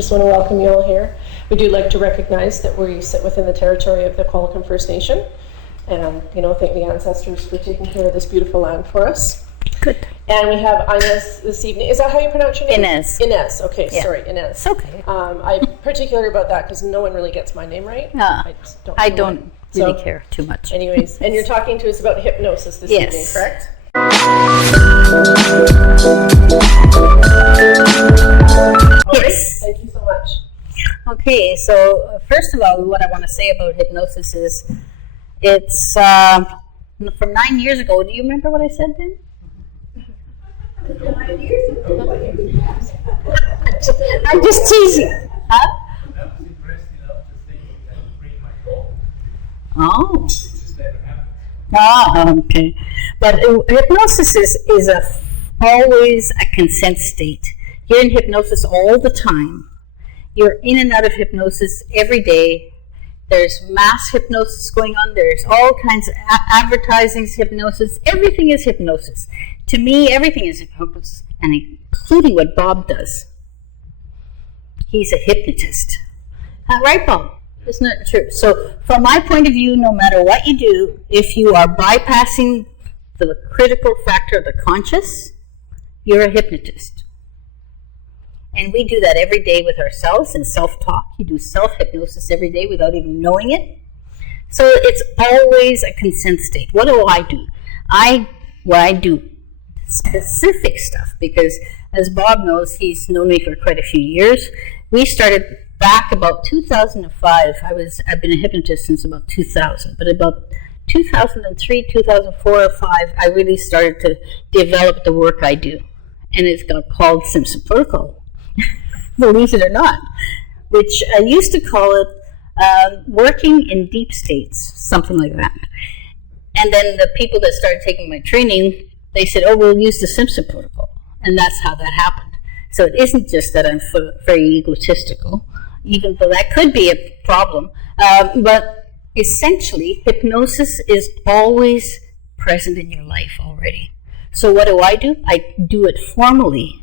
Just want to welcome you all here. We do like to recognize that we sit within the territory of the Qualicum First Nation, and thank the ancestors for taking care of this beautiful land for us. Good. And we have Ines this evening. Is that how you pronounce your name? Ines. Ines. Okay, Yeah. sorry, Ines. It's okay. I'm particular about that because no one really gets my name right. I don't really care too much. Anyways, and you're talking to us about hypnosis this evening, correct? Yes. Thank you so much. Okay, so first of all, what I want to say about hypnosis is it's from 9 years ago. Do you remember what I said then? 9 years ago. I'm just teasing. Huh? That was impressed enough to think I could bring my goal. Oh. It just never happened. Ah, okay. But hypnosis is always a consent state. You're in hypnosis all the time. You're in and out of hypnosis every day. There's mass hypnosis going on. There's all kinds of advertising hypnosis. Everything is hypnosis. To me, everything is hypnosis, and including what Bob does. He's a hypnotist. Right, Bob? Isn't that true? So from my point of view, no matter what you do, if you are bypassing the critical factor of the conscious, you're a hypnotist. And we do that every day with ourselves in self-talk. You do self-hypnosis every day without even knowing it. So it's always a consent state. What do? I do specific stuff because, as Bob knows, he's known me for quite a few years. We started back about 2005. I've been a hypnotist since about 2000, but about 2003, 2004 or 5, I really started to develop the work I do. And it's called Simpson Protocol. Believe it or not, which I used to call it working in deep states, something like that. And then the people that started taking my training, they said, oh, we'll use the Simpson Protocol. And that's how that happened. So it isn't just that I'm very egotistical, even though that could be a problem. But essentially, hypnosis is always present in your life already. So what do? I do it formally.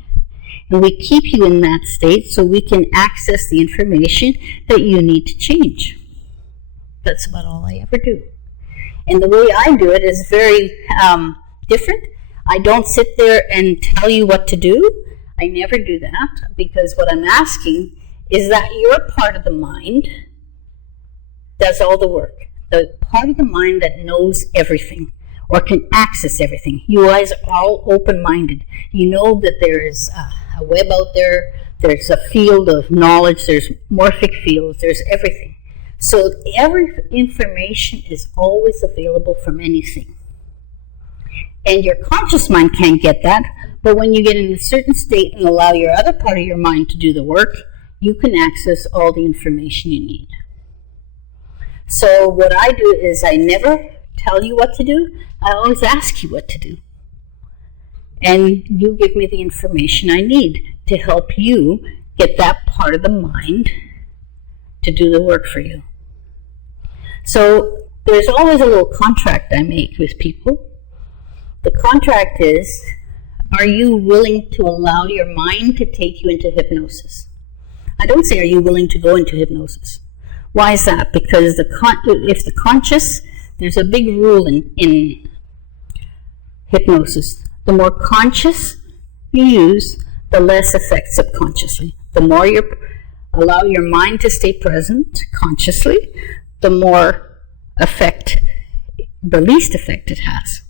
And we keep you in that state so we can access the information that you need to change. That's about all I ever do. And the way I do it is very different. I don't sit there and tell you what to do. I never do that because what I'm asking is that your part of the mind does all the work. The part of the mind that knows everything or can access everything. You guys are all open-minded. You know that there is a web out there, there's a field of knowledge, there's morphic fields, there's everything. So every information is always available from anything. And your conscious mind can't get that, but when you get in a certain state and allow your other part of your mind to do the work, you can access all the information you need. So what I do is I never tell you what to do, I always ask you what to do. And you give me the information I need to help you get that part of the mind to do the work for you. So there's always a little contract I make with people. The contract is, are you willing to allow your mind to take you into hypnosis? I don't say, are you willing to go into hypnosis? Why is that? Because if the conscious, there's a big rule in hypnosis. The more conscious you use, the less effect subconsciously. The more you allow your mind to stay present consciously, the more effect, the least effect it has.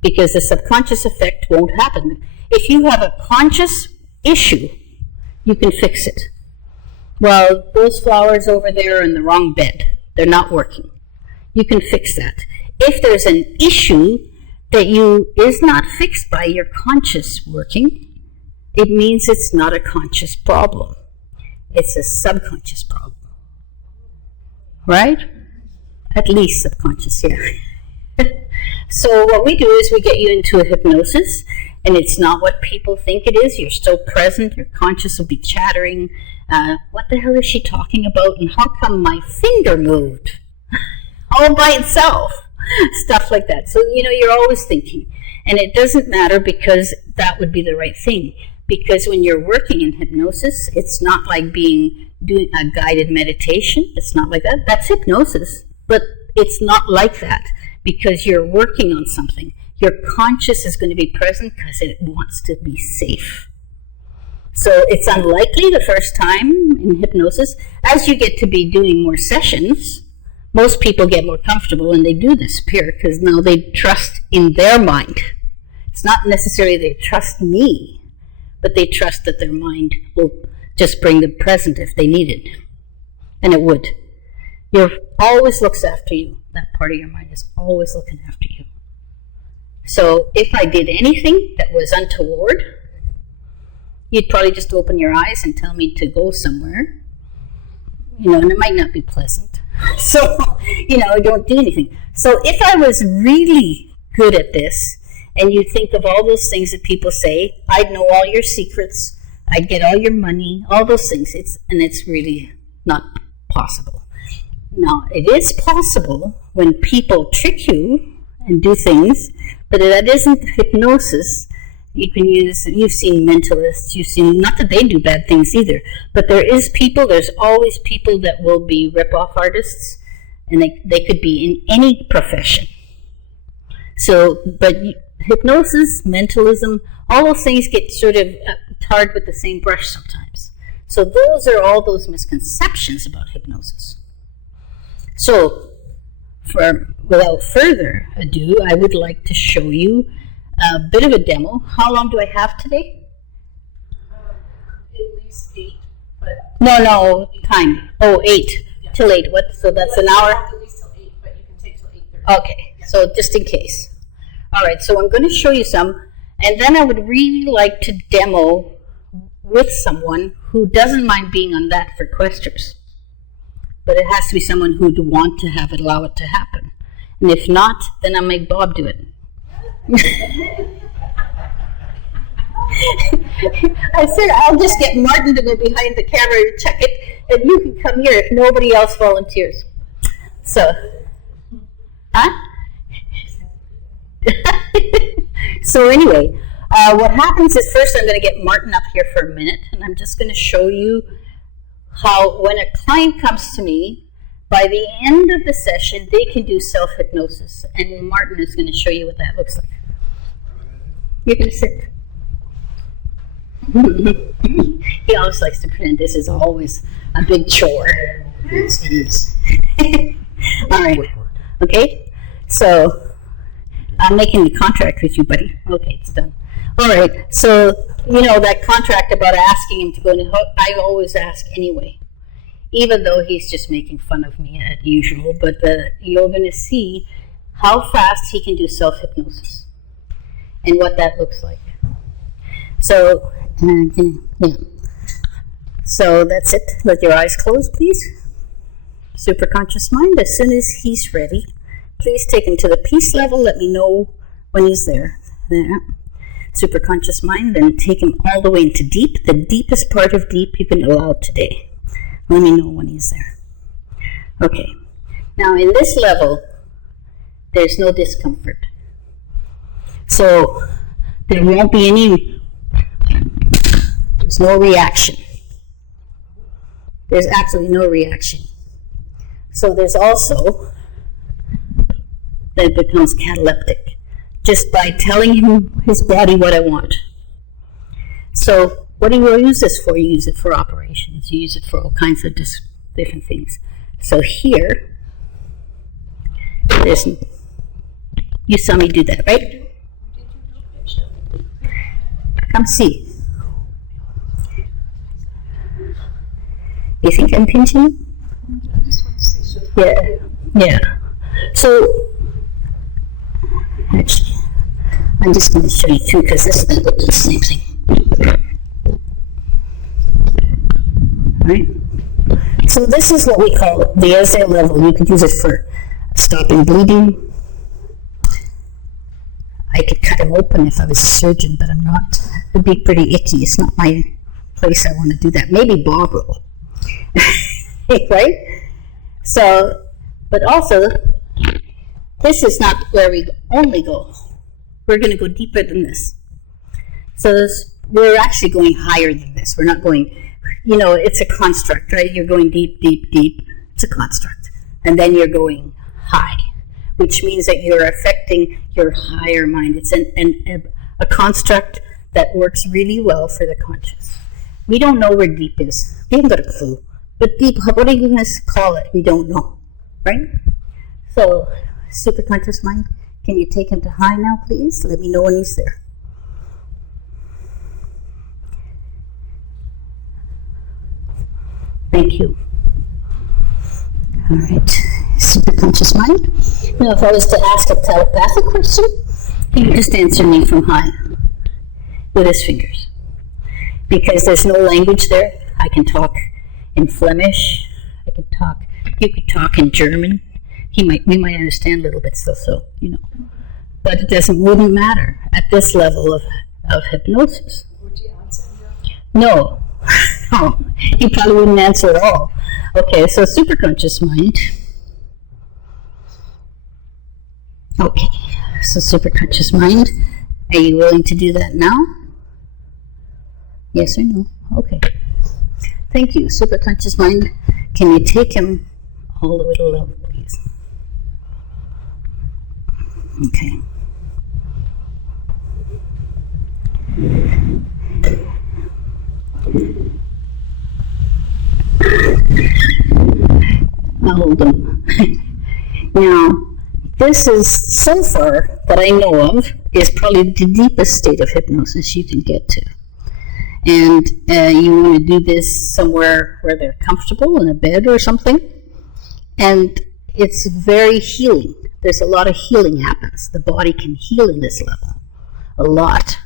Because the subconscious effect won't happen. If you have a conscious issue, you can fix it. Well, those flowers over there are in the wrong bed. They're not working. You can fix that. If there's an issue that is not fixed by your conscious working, it means it's not a conscious problem. It's a subconscious problem. Right? At least subconscious, yeah. So what we do is we get you into a hypnosis, and it's not what people think it is. You're still present. Your conscious will be chattering. What the hell is she talking about? And how come my finger moved? All by itself. Stuff like that. So, you're always thinking. And it doesn't matter because that would be the right thing. Because when you're working in hypnosis, it's not like doing a guided meditation. It's not like that. That's hypnosis, but it's not like that because you're working on something. Your conscious is going to be present because it wants to be safe. So it's unlikely the first time in hypnosis. As you get to be doing more sessions, most people get more comfortable and they do disappear because now they trust in their mind. It's not necessarily they trust me, but they trust that their mind will just bring them present if they need it. And it would. It always looks after you. That part of your mind is always looking after you. So if I did anything that was untoward, you'd probably just open your eyes and tell me to go somewhere. And it might not be pleasant. So, don't do anything. So if I was really good at this, and you think of all those things that people say, I'd know all your secrets, I'd get all your money, all those things. It's really not possible. Now, it is possible when people trick you and do things, but that isn't hypnosis. You've seen mentalists, not that they do bad things either, but there's always people that will be rip-off artists, and they could be in any profession. So, but hypnosis, mentalism, all those things get sort of tarred with the same brush sometimes. So those are all those misconceptions about hypnosis. So, without further ado, I would like to show you a bit of a demo. How long do I have today? At least 8, but... No, time. 8. Yeah. Till 8. What? So that's an hour? At least till 8, but you can take till 8:30. Okay, yeah. So just in case. All right, so I'm going to show you some, and then I would really like to demo with someone who doesn't mind being on that for questers. But it has to be someone who'd want to allow it to happen. And if not, then I'll make Bob do it. I said I'll just get Martin to go behind the camera and check it, and you can come here if nobody else volunteers. So, So anyway, what happens is first I'm going to get Martin up here for a minute, and I'm just going to show you how when a client comes to me, by the end of the session, they can do self-hypnosis. And Martin is going to show you what that looks like. You can sit. He always likes to pretend this is always a big chore. It is. All right. Okay. So I'm making the contract with you, buddy. Okay, it's done. All right. So that contract about asking him to go in, I always ask anyway, even though he's just making fun of me as usual. But you're going to see how fast he can do self-hypnosis and what that looks like. So, yeah. So that's it. Let your eyes close, please. Superconscious mind. As soon as he's ready, please take him to the peace level. Let me know when he's there. There. Superconscious mind. Then take him all the way into deep. The deepest part of deep you can allow today. Let me know when he's there. Okay. Now in this level, there's no discomfort. So there won't be there's no reaction. There's absolutely no reaction. So there's also that it becomes cataleptic just by telling his body what I want. So what do you use this for? You use it for operations. You use it for all kinds of different things. So here, you saw me do that, right? Come see. You think I'm pinching you? Yeah. So, actually, I'm just going to show you too, because this is the same thing. Right? So this is what we call the Ezer level. You could use it for stopping bleeding. I could cut him open if I was a surgeon, but I'm not. It'd be pretty icky. It's not my place. I want to do that. Maybe Bob will. Right? So, but also, this is not where we only go. We're going to go deeper than this. So we're actually going higher than this. We're not going, it's a construct, right? You're going deep, deep, deep. It's a construct. And then you're going high, which means that you're affecting your higher mind. It's a construct that works really well for the conscious. We don't know where deep is. We haven't got a clue. But deep, what are you going to call it? We don't know, right? So, superconscious mind, can you take him to high now, please? Let me know when he's there. Thank you. All right, superconscious mind. Now, if I was to ask a telepathic question, he would just answer me from high with his fingers. Because there's no language there. I can talk in Flemish. You could talk in German. We might understand a little bit, so. But it wouldn't matter at this level of hypnosis. Would you answer? No. No, you probably wouldn't answer at all. Okay, so superconscious mind. Okay, so superconscious mind. Are you willing to do that now? Yes or no? Okay. Thank you. Superconscious mind, can you take him all the way to love, please? Okay. I'll hold him. Now, this is, so far, that I know of, is probably the deepest state of hypnosis you can get to. And you want to do this somewhere where they're comfortable, in a bed or something. And it's very healing. There's a lot of healing happens. The body can heal in this level. A lot.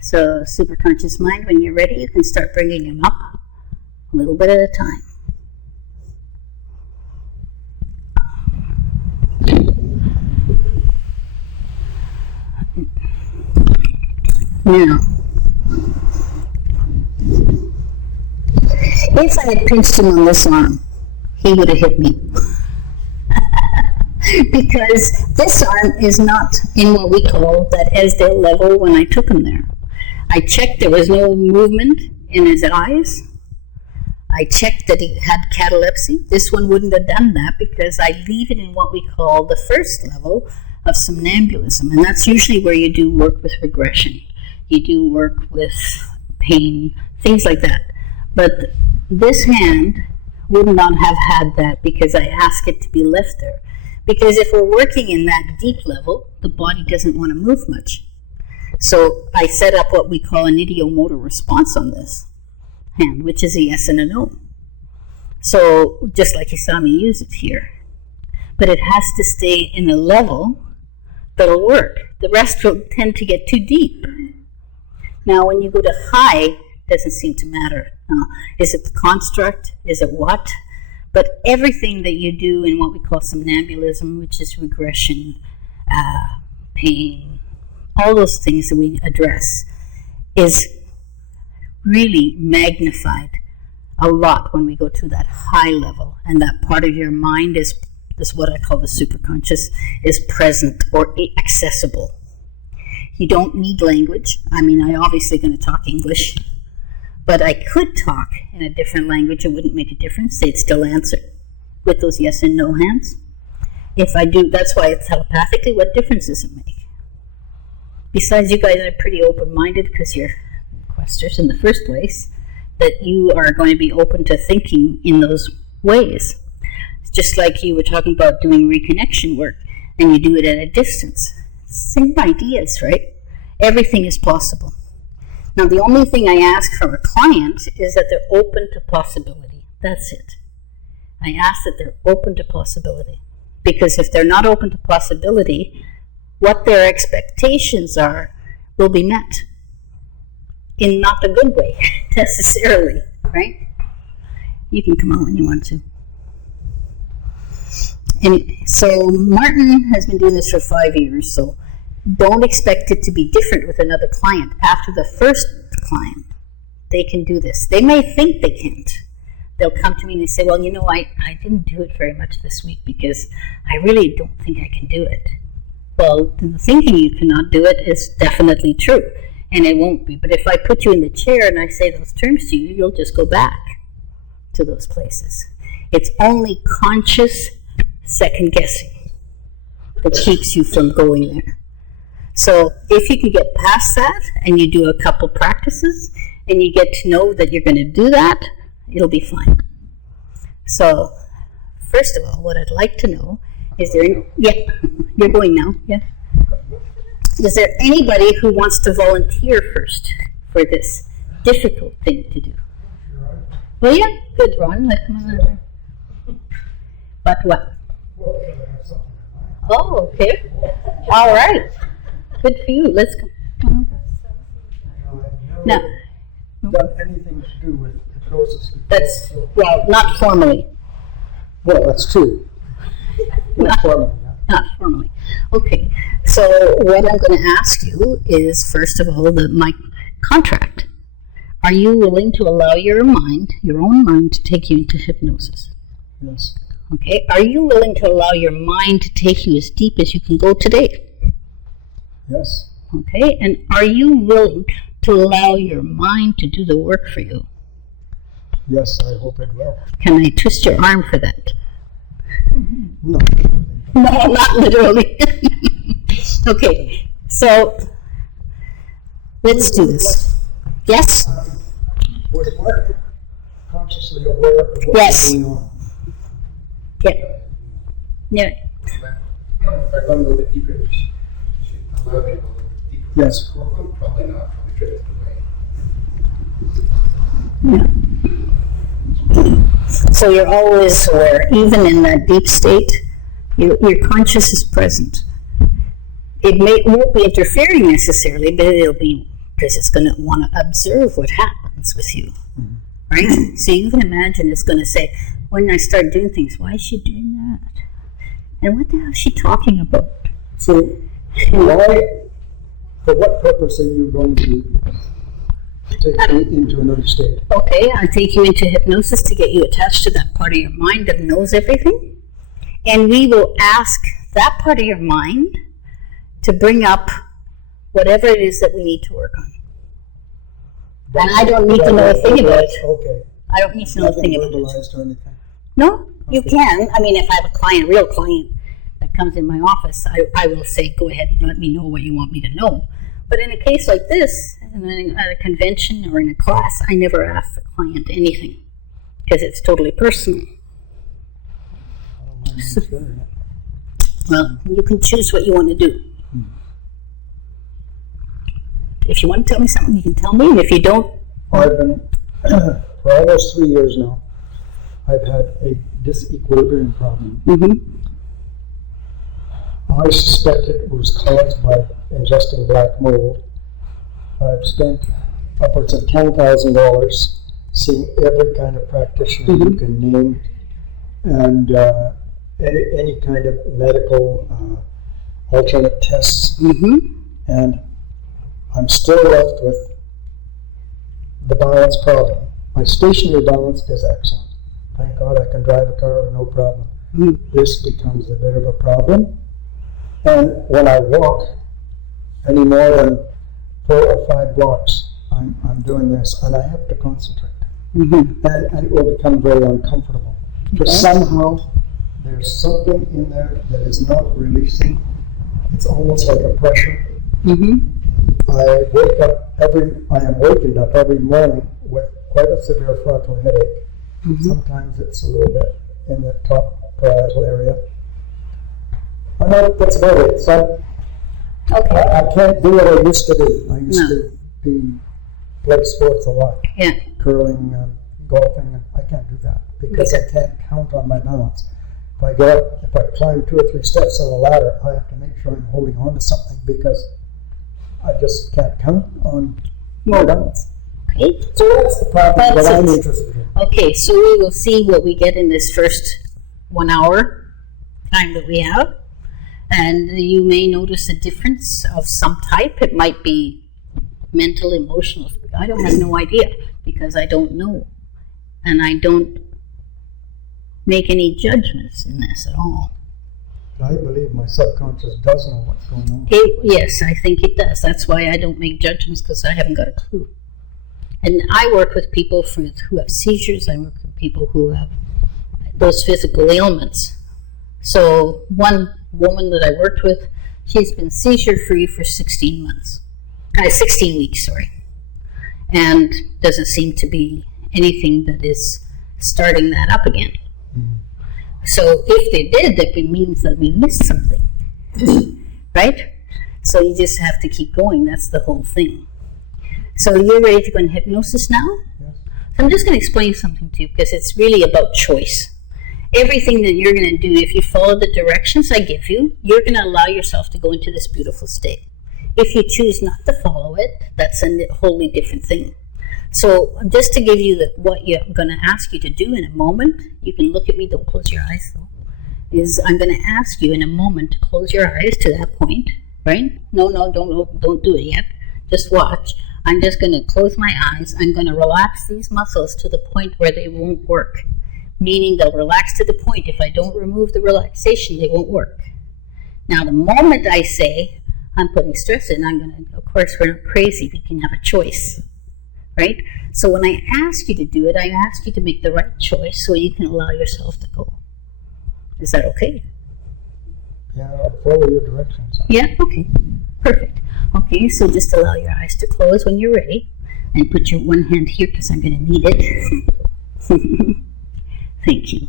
So, superconscious mind, when you're ready, you can start bringing him up a little bit at a time. Now, if I had pinched him on this arm, he would have hit me. Because this arm is not in what we call that Esdale level when I took him there. I checked there was no movement in his eyes. I checked that he had catalepsy. This one wouldn't have done that because I leave it in what we call the first level of somnambulism. And that's usually where you do work with regression. You do work with pain, things like that. But this hand would not have had that because I asked it to be left there. Because if we're working in that deep level, the body doesn't want to move much. So I set up what we call an idiomotor response on this hand, which is a yes and a no. So just like you saw me use it here. But it has to stay in a level that'll work. The rest will tend to get too deep. Now when you go to high, it doesn't seem to matter. Is it the construct? Is it what? But everything that you do in what we call somnambulism, which is regression, pain, all those things that we address, is really magnified a lot when we go to that high level. And that part of your mind is what I call the superconscious, is present or accessible. You don't need language. I mean, I'm obviously going to talk English, but I could talk in a different language. It wouldn't make a difference. They'd still answer with those yes and no hands. If I do, that's why it's telepathically. What difference does it make? Besides, you guys are pretty open-minded because you're questers in the first place, that you are going to be open to thinking in those ways. It's just like you were talking about doing reconnection work, and you do it at a distance. Same ideas, right? Everything is possible. Now, the only thing I ask from a client is that they're open to possibility. That's it. I ask that they're open to possibility. Because if they're not open to possibility, what their expectations are will be met. In not a good way, necessarily, right? You can come out when you want to. And so Martin has been doing this for 5 years, so don't expect it to be different with another client. After the first client, they can do this. They may think they can't. They'll come to me and they say, well, you know, I didn't do it very much this week because I really don't think I can do it. Well, the thinking you cannot do it is definitely true. and it won't be. But if I put you in the chair and I say those terms to you, you'll just go back to those places. It's only conscious second guessing that keeps you from going there. So if you can get past that and you do a couple practices and you get to know that you're going to do that, it'll be fine. So first of all, what I'd like to know is there, yeah, you're going now, yeah. Is there anybody who wants to volunteer first for this difficult thing to do? Well, yeah, good, Ron. Come on. But what? Oh, okay. All right. Good for you. Let's go. No. Got anything to do with hypnosis? That's, well, not formally. Well, that's true. Not formally. Yeah. Not formally. Okay. So what I'm going to ask you is, first of all, my contract. Are you willing to allow your own mind, to take you into hypnosis? Yes. Okay. Are you willing to allow your mind to take you as deep as you can go today? Yes. Okay. And are you willing to allow your mind to do the work for you? Yes, I hope it will. Can I twist your arm for that? No. No, not literally. Okay. So let's do this. Yes? Was Mark consciously aware of what Yes. was going on? Yeah. Yeah. I've gone a little bit deeper. Should allow me to go a little bit deeper. Yes. Probably not. Probably drifted away. Yeah. So you're always aware, even in that deep state, your conscious is present. It won't be interfering necessarily, but it'll be, because it's going to want to observe what happens with you. Mm-hmm. Right? So you can imagine it's going to say, when I start doing things, why is she doing that? And what the hell is she talking about? So, why, for what purpose are you going to take me into another state? Okay, I'll take you into hypnosis to get you attached to that part of your mind that knows everything. And we will ask that part of your mind to bring up whatever it is that we need to work on. And I don't need to know a thing about it. Okay. I don't need to know a thing about it. Verbalized or anything? No, you Okay. can. I mean, if I have a real client that comes in my office, I will say, go ahead and let me know what you want me to know. But in a case like this, at a convention or in a class, I never ask the client anything because it's totally personal. I don't mind sharing it. Well, you can choose what you want to do. If you want to tell me something, you can tell me. And if you don't, I've been, for almost 3 years now, I've had a disequilibrium problem. mm-hmm. I suspect it was caused by ingesting black mold. I've spent upwards of $10,000 seeing every kind of practitioner you can name, and any kind of medical alternate tests, and I'm still left with the balance problem. My stationary balance is excellent. Thank God I can drive a car with no problem. This becomes a bit of a problem. And when I walk any more than 4 or 5 blocks, I'm doing this, and I have to concentrate. And it will become very uncomfortable. But somehow there's something in there that is not releasing. It's almost like a pressure. I am wakened up every morning with quite a severe frontal headache. Sometimes it's a little bit in the top parietal area. I know that's about it. So I can't do what I used to do. I used to play sports a lot. Yeah. Curling, golfing, and I can't do that because I can't count on my balance. If I get up, if I climb 2 or 3 steps on a ladder, I have to make sure I'm holding on to something because I just can't count on my balance. Okay. So that's the problem that I'm interested in. Okay, so we will see what we get in this first 1 hour time that we have. And you may notice a difference of some type. It might be mental, emotional. I don't have no idea because I don't know. And I don't make any judgments in this at all. I believe my subconscious does know what's going on. Yes, I think it does. That's why I don't make judgments, because I haven't got a clue. And I work with people who have seizures. I work with people who have those physical ailments. So one woman that I worked with, she's been seizure-free for 16 weeks, sorry. And doesn't seem to be anything that is starting that up again. So if they did, that means that we missed something, right? So you just have to keep going. That's the whole thing. So you're ready to go in hypnosis now? Yes. So I'm just going to explain something to you, because it's really about choice. Everything that you're going to do, if you follow the directions I give you, you're going to allow yourself to go into this beautiful state. If you choose not to follow it, that's a wholly different thing. So just to give you what I'm going to ask you to do in a moment, you can look at me, don't close your eyes though, is I'm going to ask you in a moment to close your eyes to that point, right? No, don't do it yet. Just watch. I'm just going to close my eyes. I'm going to relax these muscles to the point where they won't work. Meaning they'll relax to the point, if I don't remove the relaxation, they won't work. Now the moment I say, I'm putting stress in, I'm going to, of course, we're not crazy, we can have a choice. Right? So when I ask you to do it, I ask you to make the right choice so you can allow yourself to go. Is that okay? Yeah, I'll follow your directions. Yeah? Okay. Perfect. Okay, so just allow your eyes to close when you're ready. And put your one hand here because I'm going to need it. Thank you.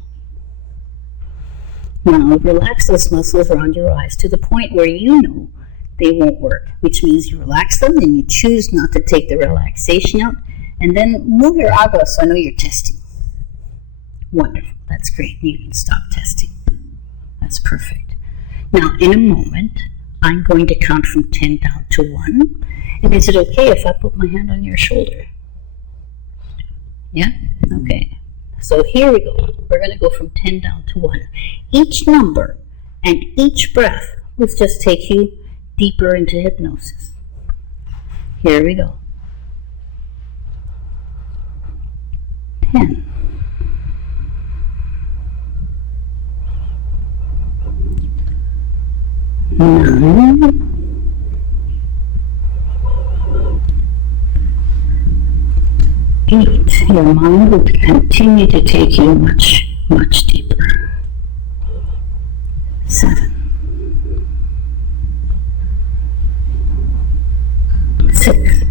Now relax those muscles around your eyes to the point where you know they won't work, which means you relax them and you choose not to take the relaxation out, and then move your eyebrows so I know you're testing. Wonderful. That's great. You can stop testing. That's perfect. Now, in a moment, I'm going to count from 10 down to 1. And is it okay if I put my hand on your shoulder? Yeah? Okay. So here we go. We're going to go from 10 down to 1. Each number and each breath will just take you deeper into hypnosis. Here we go. 10. 9. 8. Your mind will continue to take you much, much deeper. 7. 6.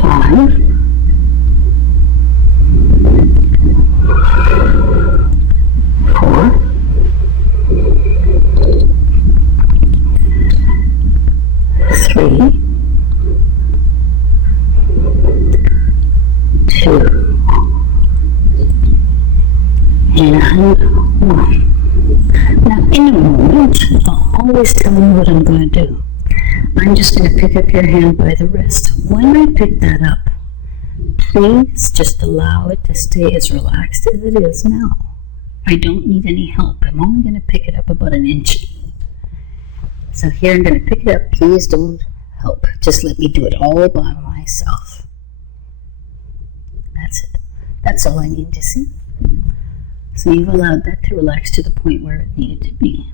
5. 4. 3. 2. And 1. Now, in a moment, I'll always tell you what I'm going to do. I'm just going to pick up your hand by the wrist. When I pick that up, please just allow it to stay as relaxed as it is now. I don't need any help. I'm only going to pick it up about an inch. So here I'm going to pick it up. Please don't help. Just let me do it all by myself. That's it. That's all I need to see. So you've allowed that to relax to the point where it needed to be.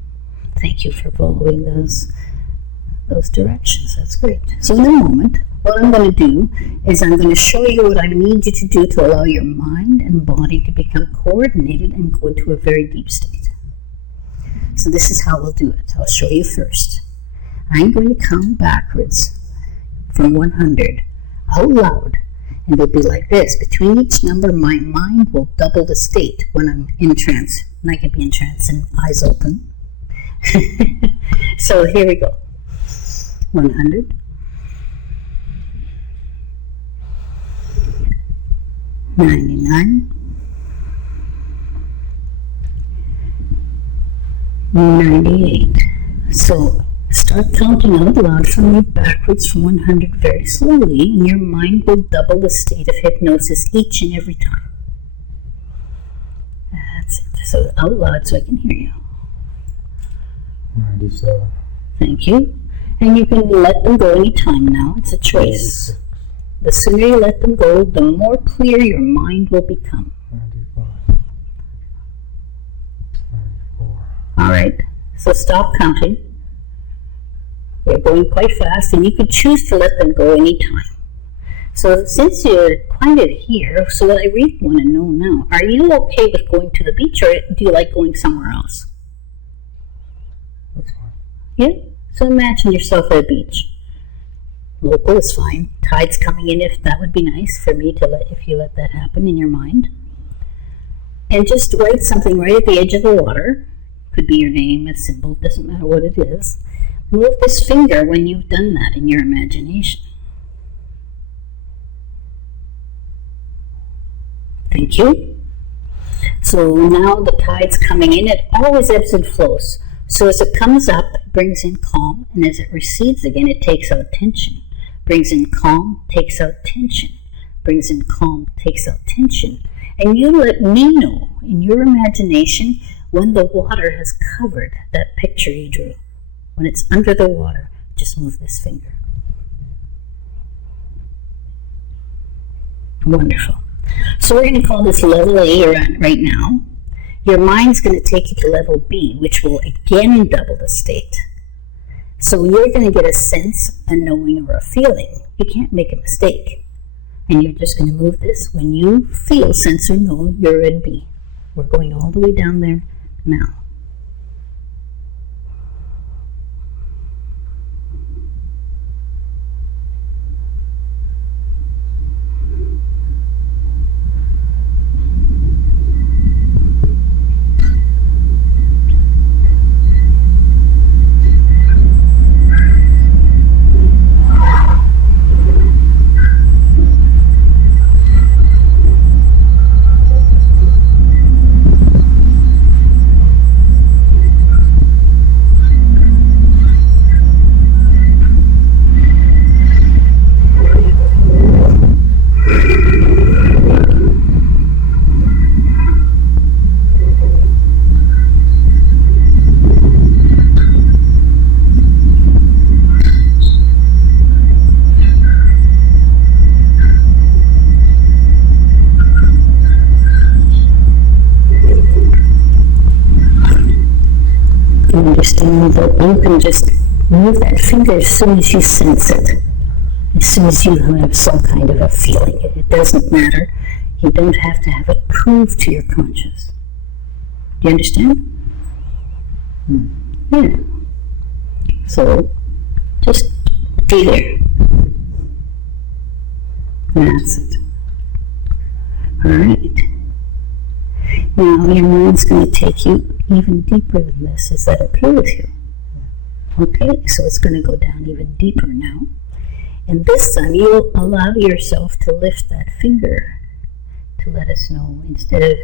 Thank you for following those directions. That's great. So in a moment, what I'm going to do is I'm going to show you what I need you to do to allow your mind and body to become coordinated and go into a very deep state. So this is how we'll do it. I'll show you first. I'm going to count backwards from 100 out loud. And it'll be like this. Between each number, my mind will double the state when I'm in trance. And I can be in trance and eyes open. So here we go. 100. 99. 98. So start counting out loud from you backwards from 100 very slowly, and your mind will double the state of hypnosis each and every time. That's it. So out loud so I can hear you. 97. Thank you. And you can let them go anytime now. It's a choice. The sooner you let them go, the more clear your mind will become. 95. All right, so stop counting. They're going quite fast, and you can choose to let them go anytime. So since you're quiet here, so what I really want to know now, are you okay with going to the beach, or do you like going somewhere else? That's fine. Yeah? So imagine yourself at a beach. Local is fine. Tide's coming in, if that would be nice for me to let, if you let that happen in your mind. And just write something right at the edge of the water. Could be your name, a symbol, doesn't matter what it is. Move this finger when you've done that in your imagination. Thank you. So now the tide's coming in. It always ebbs and flows. So as it comes up, it brings in calm, and as it recedes again, it takes out tension. Brings in calm, takes out tension. Brings in calm, takes out tension. And you let me know in your imagination when the water has covered that picture you drew. When it's under the water, just move this finger. Wonderful. So we're going to call this level A you're at right now. Your mind's going to take you to level B, which will again double the state. So you're going to get a sense, a knowing, or a feeling. You can't make a mistake. And you're just going to move this when you feel, sense, or know you're at B. We're going all the way down there now. Understand that you can just move that finger as soon as you sense it, as soon as you have some kind of a feeling. It doesn't matter. You don't have to have it proved to your conscious. Do you understand? Yeah. So just be there. That's it. All right. Now your mind's going to take you even deeper than this. Is that okay with you? Okay, so it's going to go down even deeper now. And this time you'll allow yourself to lift that finger to let us know instead of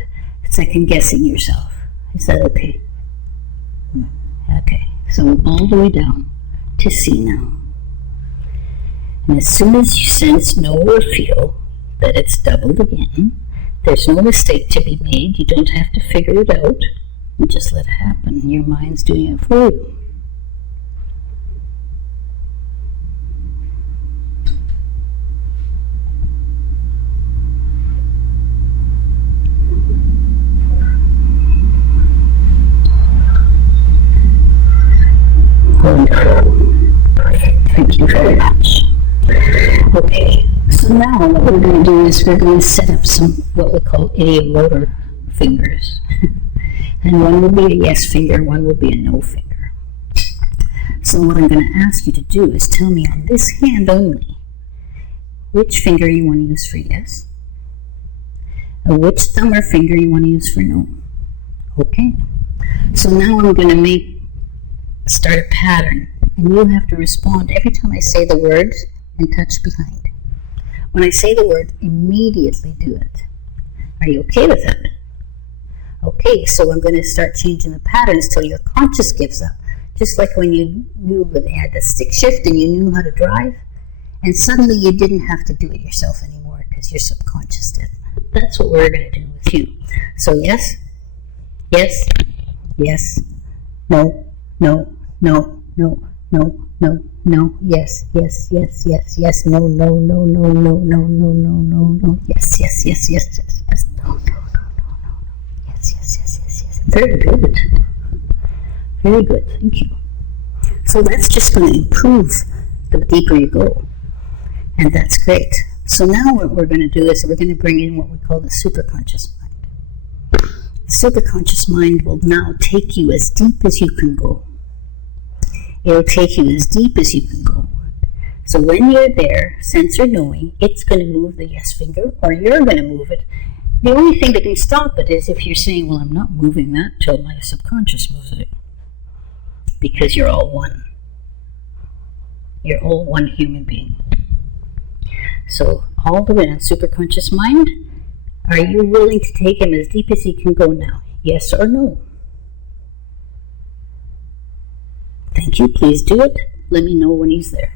second guessing yourself. Is that okay? Okay, so all the way down to C now. And as soon as you sense, know, or feel that it's doubled again, there's no mistake to be made. You don't have to figure it out. You just let it happen. Your mind's doing it for you. Wonderful. Perfect. Thank you very much. Okay, so now what we're going to do is we're going to set up some what we call ideomotor fingers. And one will be a yes finger, one will be a no finger. So what I'm going to ask you to do is tell me on this hand only which finger you want to use for yes, and which thumb or finger you want to use for no. Okay, so now I'm going to start a pattern, and you'll have to respond every time I say the word and touch behind. When I say the word, immediately do it. Are you okay with that? Okay, so I'm going to start changing the patterns till your conscious gives up. Just like when you knew when they had the stick shift and you knew how to drive, and suddenly you didn't have to do it yourself anymore because your subconscious did. That's what we're going to do with you. So yes, yes, yes, no, no, no, no, no, no, no, yes, yes, yes, yes, yes, no, no, no, no, no, no, no, no, no, no, yes, yes, yes, yes, yes, yes, no, no, no, no, no, no, yes, yes, yes, yes, yes. Very good. Very good, thank you. So that's just going to improve the deeper you go. And that's great. So now what we're going to do is we're going to bring in what we call the superconscious mind. The superconscious mind will now take you as deep as you can go. It'll take you as deep as you can go. So when you're there, sensor knowing, it's going to move the yes finger, or you're going to move it. The only thing that can stop it is if you're saying, well, I'm not moving that till my subconscious moves it. Because you're all one. You're all one human being. So all the way on superconscious mind, are you willing to take him as deep as he can go now? Yes or no? Thank you. Please do it. Let me know when he's there.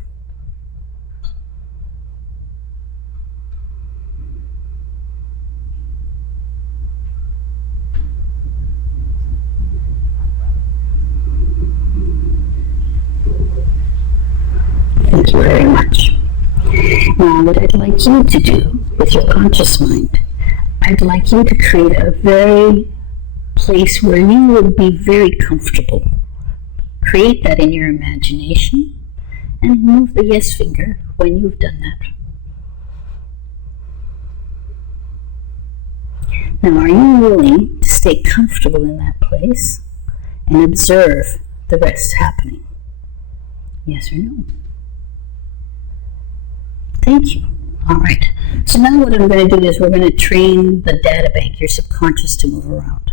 Thank you very much. Now, what I'd like you to do with your conscious mind, I'd like you to create a very place where you will be very comfortable. Create that in your imagination and move the yes finger when you've done that. Now, are you willing to stay comfortable in that place and observe the rest happening? Yes or no? Thank you. All right. So now what I'm going to do is we're going to train the data bank, your subconscious, to move around.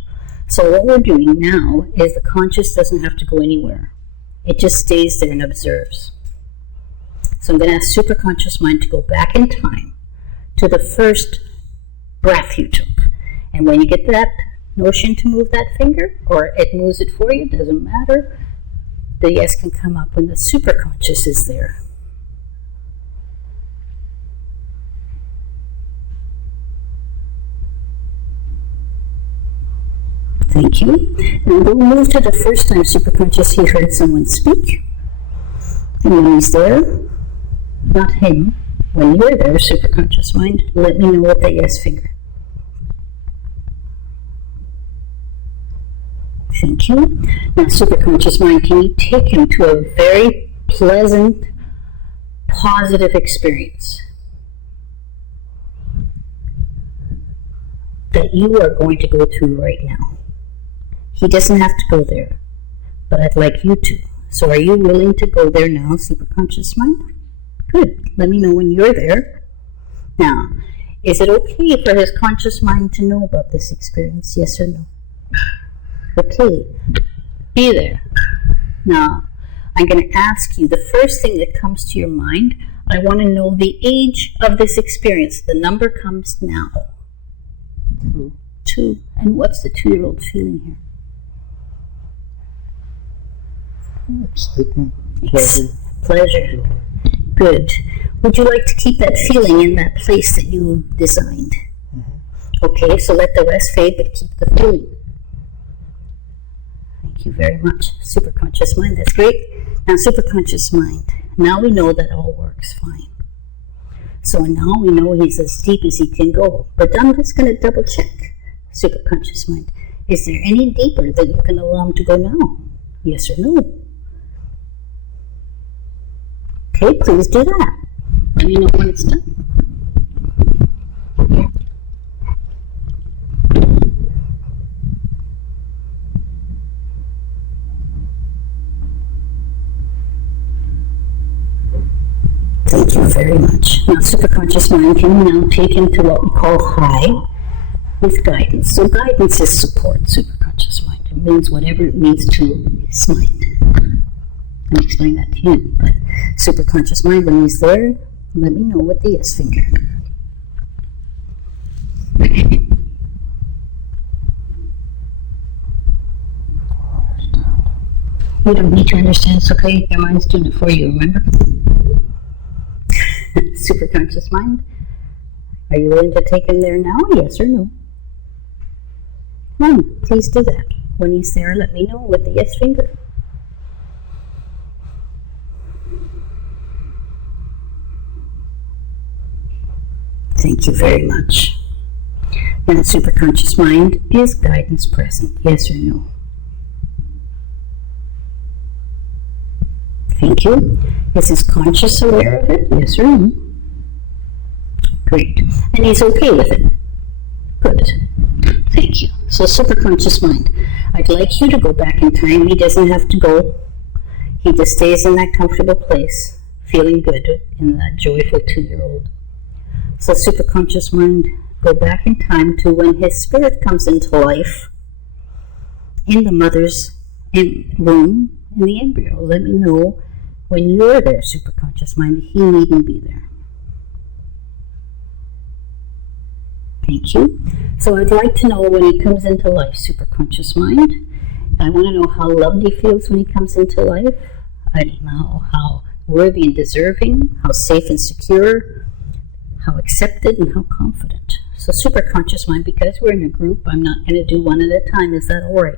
So what we're doing now is the conscious doesn't have to go anywhere. It just stays there and observes. So I'm going to ask superconscious mind to go back in time to the first breath you took. And when you get that notion to move that finger, or it moves it for you, doesn't matter, the yes can come up when the superconscious is there. Thank you. Now we'll move to the first time superconscious he heard someone speak. And when he's there, not him, when you're there, superconscious mind, let me know with the yes finger. Thank you. Now superconscious mind, can you take him to a very pleasant, positive experience that you are going to go through right now? He doesn't have to go there, but I'd like you to. So are you willing to go there now, superconscious mind? Good. Let me know when you're there. Now, is it okay for his conscious mind to know about this experience? Yes or no? Okay. Be there. Now, I'm going to ask you, the first thing that comes to your mind, I want to know the age of this experience. The number comes now. 2. And what's the 2-year-old feeling here? Excitement, pleasure. Pleasure. Good. Would you like to keep that feeling in that place that you designed? Mm-hmm. Okay, so let the rest fade, but keep the feeling. Thank you very much. Superconscious mind, that's great. Now, superconscious mind. Now we know that all works fine. So now we know he's as deep as he can go. But I'm just going to double check. Superconscious mind. Is there any deeper that you can allow him to go now? Yes or no? Okay, please do that. Let me know when it's done. Thank you very much. Now, superconscious mind can now take him to what we call high with guidance. So guidance is support, superconscious mind. It means whatever it means to his mind. I'll explain that to you. But superconscious mind, when he's there, let me know with the yes finger. You don't need to understand, it's okay. Your mind's doing it for you, remember? Superconscious mind, are you willing to take him there now? Yes or no? Please do that. When he's there, let me know with the yes finger. Thank you very much. Now, superconscious mind, is guidance present? Yes or no? Thank you. Is his conscious aware of it? Yes or no? Great. And he's okay with it? Good. Thank you. So superconscious mind. I'd like you to go back in time. He doesn't have to go. He just stays in that comfortable place, feeling good in that joyful 2-year-old. So superconscious mind, go back in time to when his spirit comes into life in the mother's womb, in the embryo. Let me know when you're there, superconscious mind. He needn't be there. Thank you. So I'd like to know when he comes into life, superconscious mind. I want to know how loved he feels when he comes into life. I don't know how worthy and deserving, how safe and secure, how accepted and how confident. So superconscious mind, because we're in a group, I'm not going to do one at a time. Is that all right?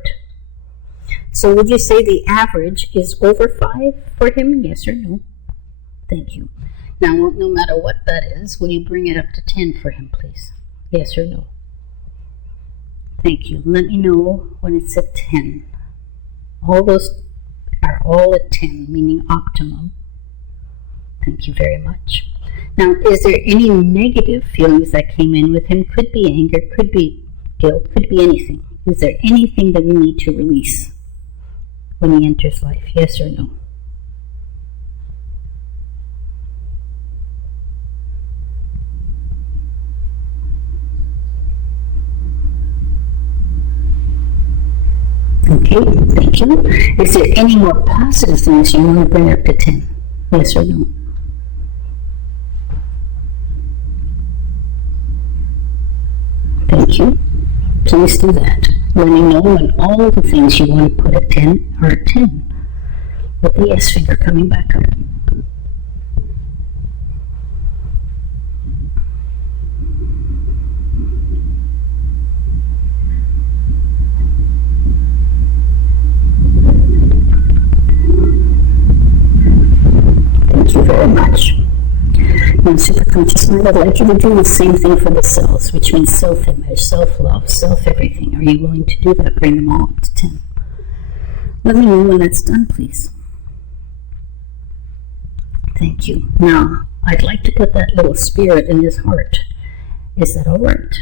So would you say the average is over 5 for him? Yes or no? Thank you. Now, no matter what that is, will you bring it up to 10 for him, please? Yes or no? Thank you. Let me know when it's at 10. All those are all at 10, meaning optimum. Thank you very much. Now, is there any negative feelings that came in with him? Could be anger, could be guilt, could be anything. Is there anything that we need to release when he enters life? Yes or no? Okay, thank you. Is there any more positive things you want to bring up to 10? Yes or no? Thank you. Please do that. Let me know when all the things you want to put at 10 are at 10. With the yes finger coming back up. Thank you very much. Now, superconscious mind, I'd like you to do the same thing for the cells, which means self-image, self-love, self-everything. Are you willing to do that? Bring them all up to 10. Let me know when that's done, please. Thank you. Now, I'd like to put that little spirit in his heart. Is that all right?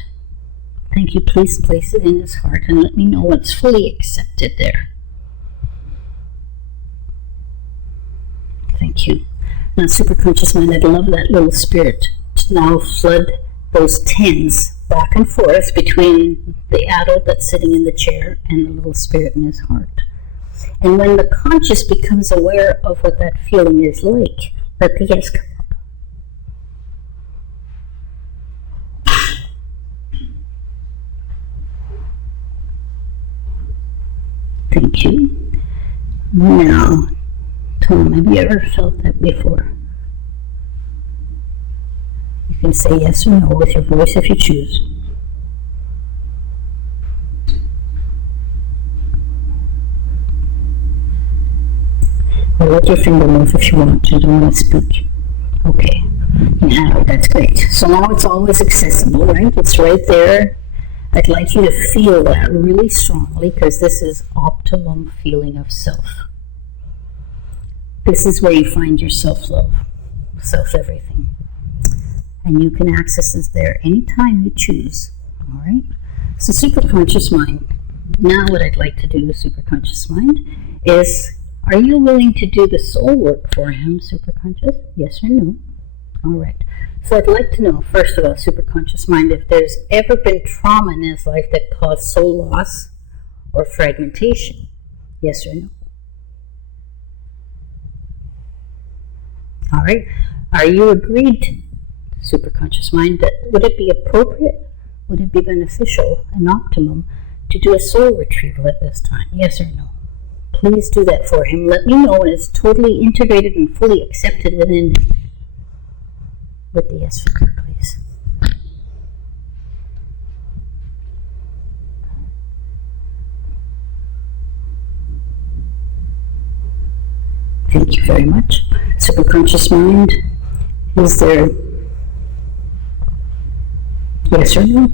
Thank you. Please place it in his heart and let me know when it's fully accepted there. Thank you. Now, superconscious mind, I'd love that little spirit to now flood those 10s back and forth between the adult that's sitting in the chair and the little spirit in his heart. And when the conscious becomes aware of what that feeling is like, let the yes come up. Thank you. Now, Tom, have you ever felt that before? You can say yes or no with your voice if you choose. Or let your finger move if you want. You don't want to speak. Okay. Now, that's great. So now it's always accessible, right? It's right there. I'd like you to feel that really strongly because this is optimum feeling of self. This is where you find your self-love, self-everything. And you can access this there anytime you choose. All right? So superconscious mind. Now what I'd like to do with superconscious mind is, are you willing to do the soul work for him, superconscious? Yes or no? All right. So I'd like to know, first of all, superconscious mind, if there's ever been trauma in his life that caused soul loss or fragmentation. Yes or no? All right. Are you agreed to, superconscious mind, that would it be appropriate, would it be beneficial and optimum to do a soul retrieval at this time? Yes or no? Please do that for him. Let me know when it's totally integrated and fully accepted within him. With the yes finger, please. Thank you very much. Superconscious mind, is there yes or no?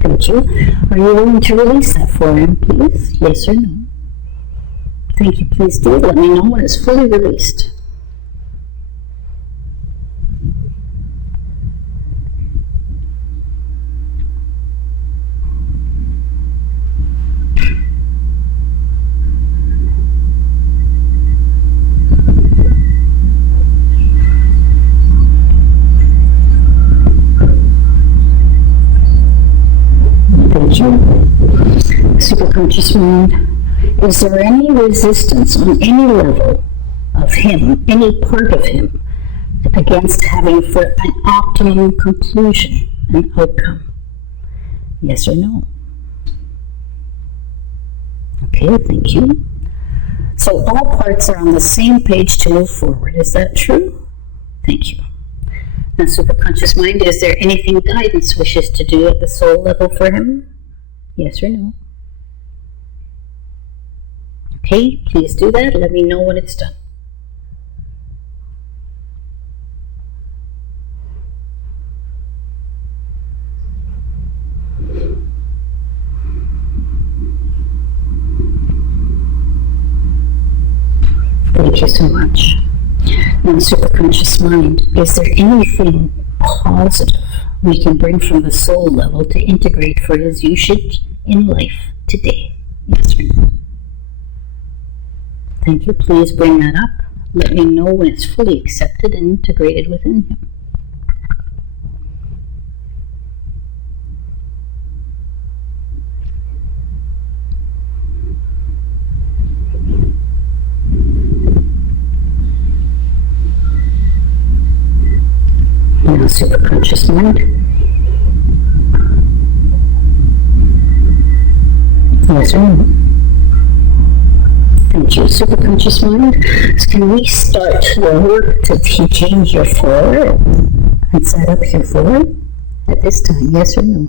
Thank you. Are you willing to release that for him, please? Yes or no? Thank you. Please do let me know when it's fully released. Thank you. Superconscious mind. Is there any resistance on any level of him, any part of him, against having for an optimum conclusion and outcome? Yes or no? Okay, thank you. So all parts are on the same page to move forward. Is that true? Thank you. Now, superconscious mind, is there anything guidance wishes to do at the soul level for him? Yes or no? Okay, please do that. Let me know when it's done. Thank you so much. Now, superconscious mind, is there anything positive we can bring from the soul level to integrate for his usage in life today? Yes or no? Thank you. Please bring that up. Let me know when it's fully accepted and integrated within him. Now, superconscious mind. Yes or no? Thank you, superconscious mind. So can we start the work to change your floor and set up your floor at this time? Yes or no?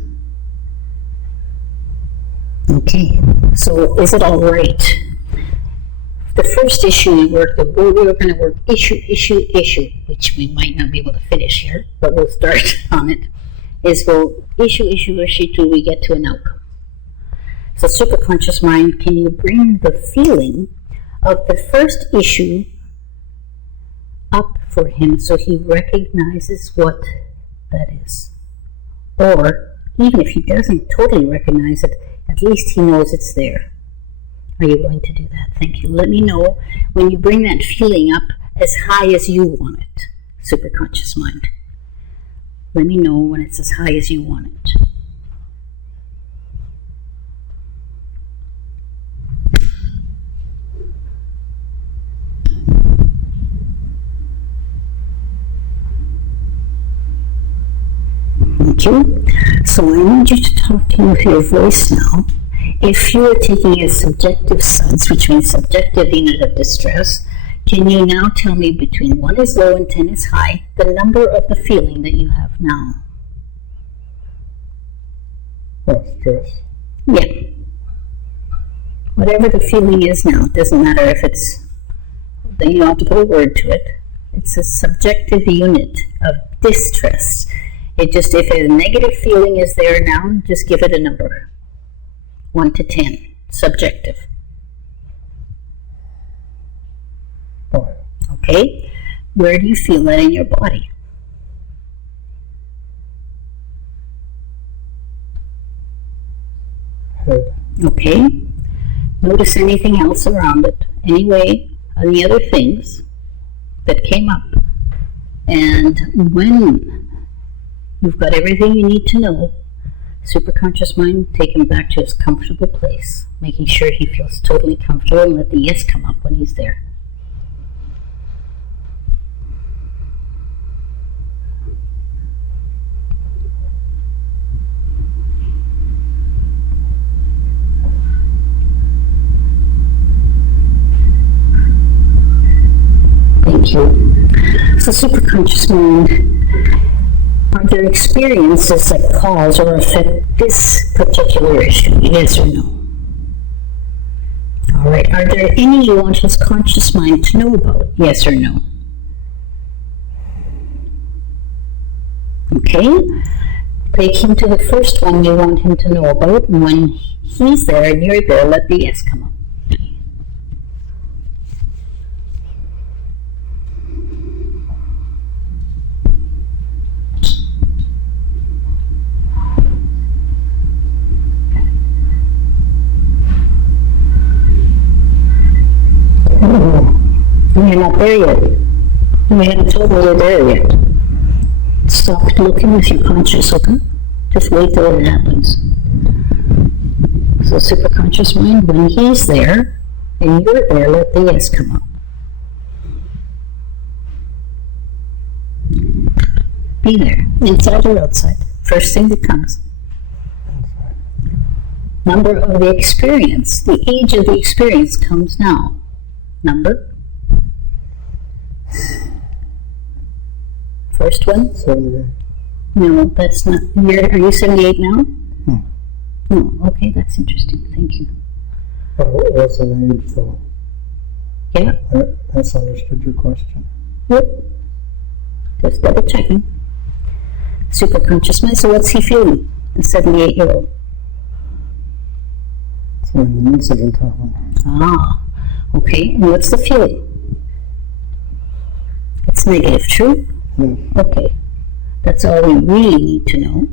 Okay, so is it all right? The first issue we were going to work issue, which we might not be able to finish here, but we'll start on it, is we'll issue till we get to an outcome. So superconscious mind, can you bring the feeling of the first issue up for him so he recognizes what that is? Or, even if he doesn't totally recognize it, at least he knows it's there. Are you willing to do that? Thank you. Let me know when you bring that feeling up as high as you want it, superconscious mind. Let me know when it's as high as you want it. Thank you. So I need you to talk to me with your voice now. If you are taking a subjective sense, which means subjective unit of distress, can you now tell me between 1 is low and 10 is high, the number of the feeling that you have now? Oh, stress. Yeah. Whatever the feeling is now, it doesn't matter if it's, you don't have to put a word to it. It's a subjective unit of distress. It just, if a negative feeling is there now, just give it a number. 1 to 10, subjective. 5. Okay, where do you feel that in your body? Head. Okay, notice anything else around it, any other things that came up. And when you've got everything you need to know, superconscious mind, take him back to his comfortable place, making sure he feels totally comfortable, and let the yes come up when he's there. Thank you. So superconscious mind, are there experiences that cause or affect this particular issue? Yes or no? All right. Are there any you want his conscious mind to know about? Yes or no? Okay. Take him to the first one you want him to know about, and when he's there and you're there, let the yes come up. You're not there yet. You haven't told me you're there yet. Stop looking with your conscious, okay? Just wait till it happens. So superconscious mind, when he's there and you're there, let the yes come up. Be there, inside or outside. First thing that comes. Number of the experience. The age of the experience comes now. Number? First one? 78. No, that's not. Are you 78 now? No, okay, that's interesting. Thank you. But it was an age, though. Yeah? I misunderstood your question. Yep. Just double checking. Superconscious mind. So what's he feeling? The 78-year-old. So when the incident happened. Ah, okay. And what's the feeling? It's negative, true? Yes. Okay. That's all we really need to know.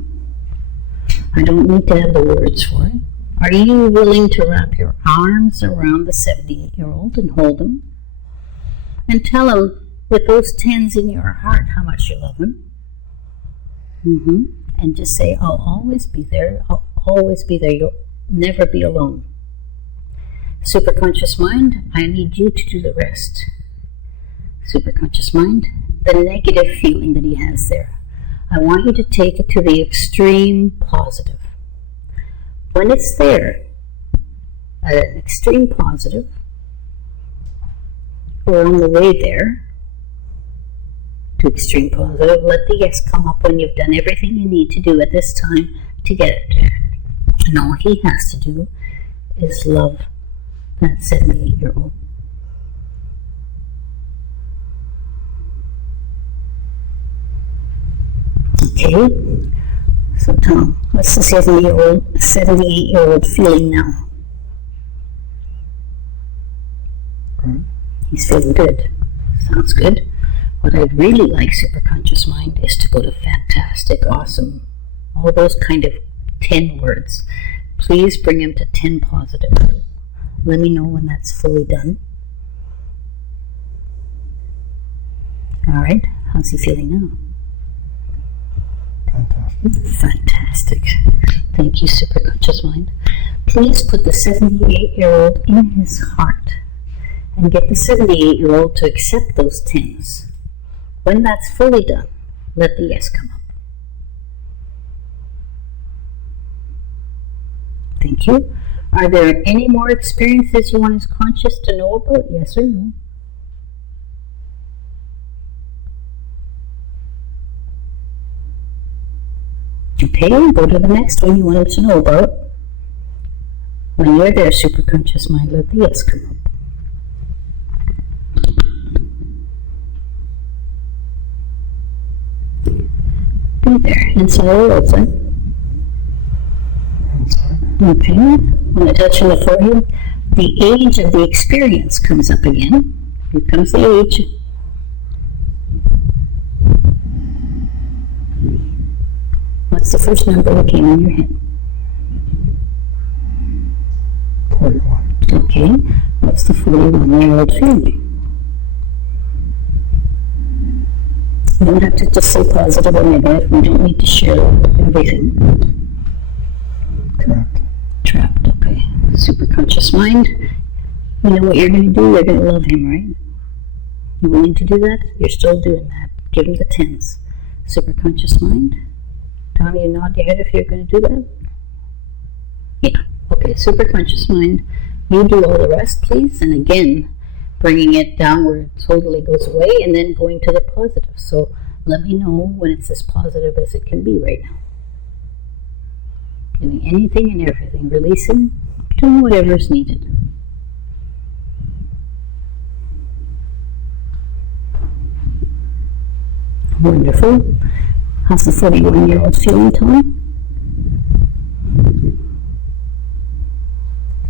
I don't need to have the words for it. Are you willing to wrap your arms around the 78-year-old and hold him? And tell him with those 10s in your heart how much you love him? And just say, I'll always be there. I'll always be there. You'll never be alone. Superconscious mind, I need you to do the rest. Superconscious mind, the negative feeling that he has there, I want you to take it to the extreme positive. When it's there, at an extreme positive, or on the way there, to extreme positive, let the yes come up when you've done everything you need to do at this time to get it there. And all he has to do is love that 78-year-old. Okay, so Tom, what's the 78-year-old feeling now? Good. He's feeling good. Sounds good. What I'd really like, superconscious mind, is to go to fantastic, awesome, all those kind of 10 words. Please bring him to 10 positive. Let me know when that's fully done. All right, how's he feeling now? Fantastic. Fantastic. Thank you, superconscious mind. Please put the 78-year-old in his heart and get the 78-year-old to accept those 10s. When that's fully done, let the yes come up. Thank you. Are there any more experiences you want his conscious to know about? Yes or no? Okay, go to the next one you want him to know about. When you're there, superconscious mind, let the yes come up. Be there, inside or outside? Inside. Okay, when I touch on the forehead, the age of the experience comes up again. Here comes the age. What's the first number that came in your head? 41. Okay, what's the 41-year-old feeling? You don't have to just say positive or negative. We don't need to share everything. Trapped. Trapped, okay. Superconscious mind. You know what you're going to do? You're going to love him, right? You willing to do that? You're still doing that. Give him the 10s. Superconscious mind. Tom, you nod your head if you're going to do that? Yeah. Okay, superconscious mind. You do all the rest, please. And again, bringing it down where it totally goes away and then going to the positive. So let me know when it's as positive as it can be right now. Doing anything and everything. Releasing, doing whatever is needed. Wonderful. How's the 41-year-old feeling, Tom?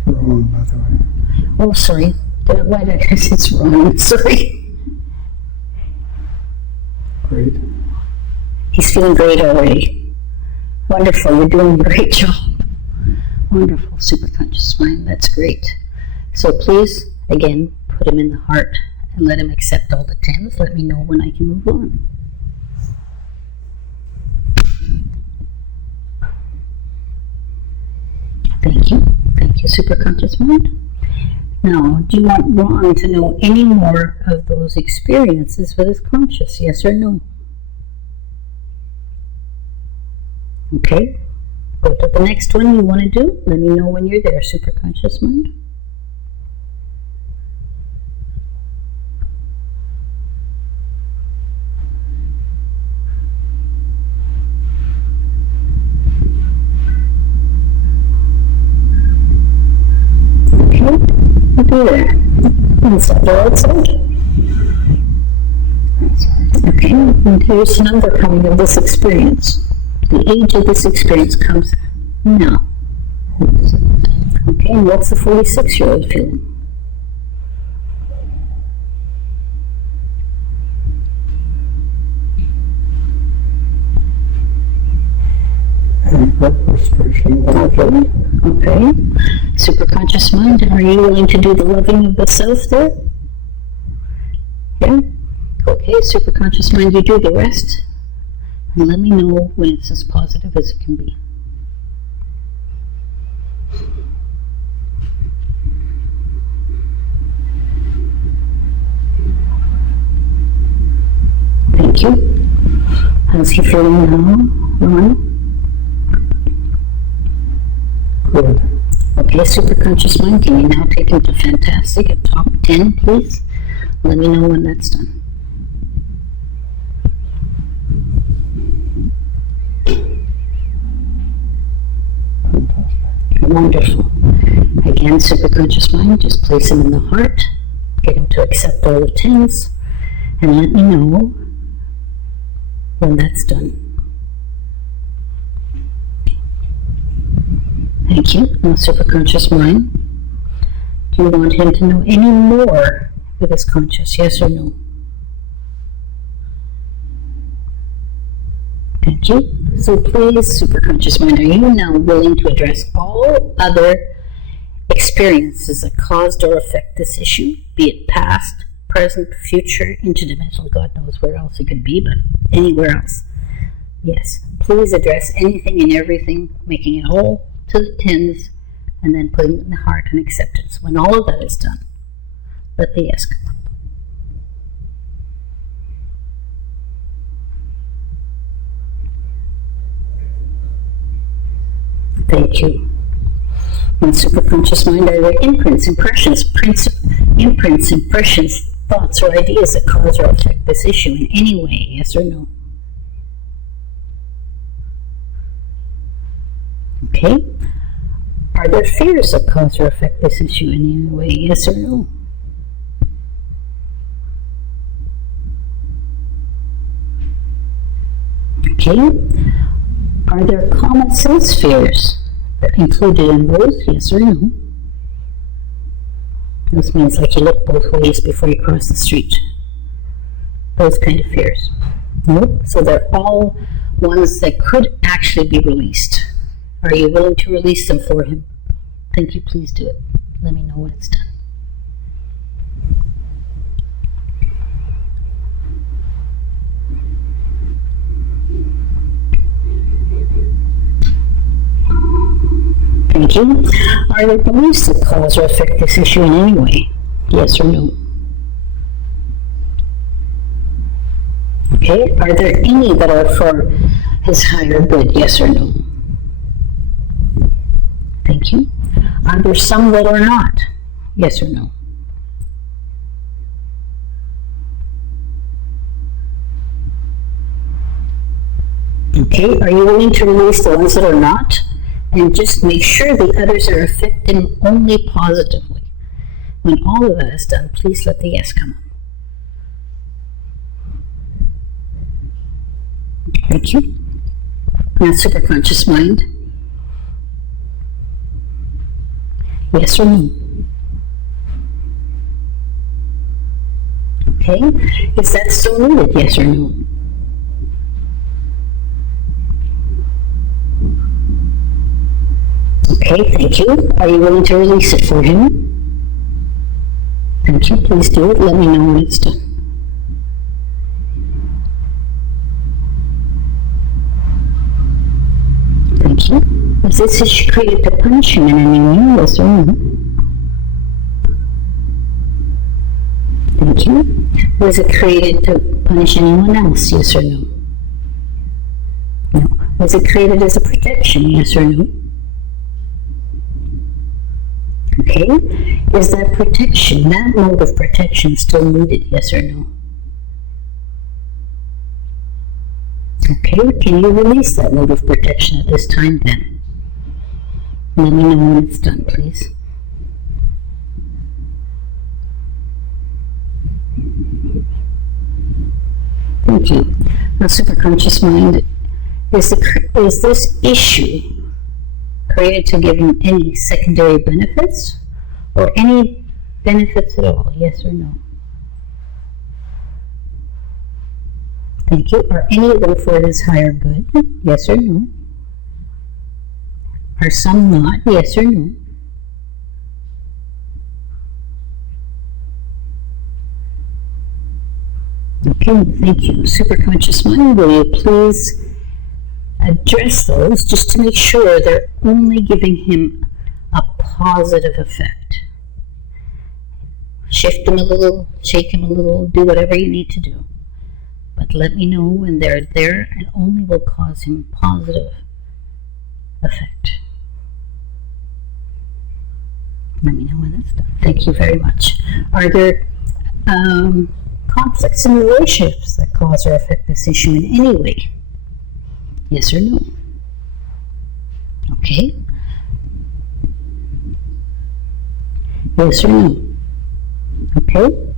Wrong, by the way. Oh, sorry. Why did I say it's wrong? Sorry. Great. He's feeling great already. Wonderful. You're doing a great job. Wonderful. Superconscious mind. That's great. So please, again, put him in the heart and let him accept all the 10s. Let me know when I can move on. Thank you. Thank you, superconscious mind. Now, do you want Ron to know any more of those experiences with his conscious? Yes or no? Okay. Go to the next one you want to do. Let me know when you're there, superconscious mind. Okay, there. Inside or outside? Okay, and here's the number coming of this experience. The age of this experience comes now. Okay, and what's the 46-year-old feeling? Frustration. Okay. Superconscious mind, are you willing to do the loving of the self there? Yeah? Okay, superconscious mind, you do the rest. And let me know when it's as positive as it can be. Thank you. How's he feeling now, Ron? Good. Okay, superconscious mind, can you now take him to fantastic at top 10, please? Let me know when that's done. Wonderful. Again, superconscious mind, just place him in the heart, get him to accept all the 10s, and let me know when that's done. Thank you. Now, superconscious mind, do you want him to know any more with his conscious, yes or no? Thank you. So please, superconscious mind, are you now willing to address all other experiences that caused or affect this issue, be it past, present, future, interdimensional, God knows where else it could be, but anywhere else? Yes. Please address anything and everything, making it all to the 10s, and then putting it in the heart and acceptance. When all of that is done, let the yes come up. Thank you. In superconscious mind, are there imprints, impressions, thoughts, or ideas that cause or affect this issue in any way, yes or no? Okay. Are there fears that cause or affect this issue in any way, yes or no? Okay. Are there common sense fears included in those, yes or no? This means like you look both ways before you cross the street. Those kind of fears. No? So they're all ones that could actually be released. Are you willing to release them for him? Thank you, please do it. Let me know when it's done. Thank you. Are there beliefs that cause or affect this issue in any way? Yes or no? Okay. Are there any that are for his higher good? Yes or no? Thank you. Are there some that are not? Yes or no? Okay. Are you willing to release the ones that are not? And just make sure the others are affecting only positively. When all of that is done, please let the yes come up. Thank you. Now, superconscious mind. Yes or no? Okay. Is that still needed? Yes or no? Okay, thank you. Are you willing to release it for him? Thank you. Please do it. Let me know when it's done. Thank you. Was this issue created to punish him in any way? Yes or no? Thank you. Was it created to punish anyone else? Yes or no? No. Was it created as a protection? Yes or no? Okay. Is that protection, that mode of protection, still needed? Yes or no? Okay. Can you release that mode of protection at this time then? Let me know when it's done, please. Thank you. Now, superconscious mind, is this issue created to give him any secondary benefits or any benefits at all? Yes or no? Thank you. Are any of them for his higher good? Yes or no? Are some not? Yes or no? Okay, thank you. Superconscious mind, will you please address those just to make sure they're only giving him a positive effect? Shift him a little, shake him a little, do whatever you need to do. But let me know when they're there and only will cause him positive effect. Let me know when that's done. Thank you very much. Are there conflicts in relationships that cause or affect this issue in any way? Yes or no? Okay. Yes or no? Okay.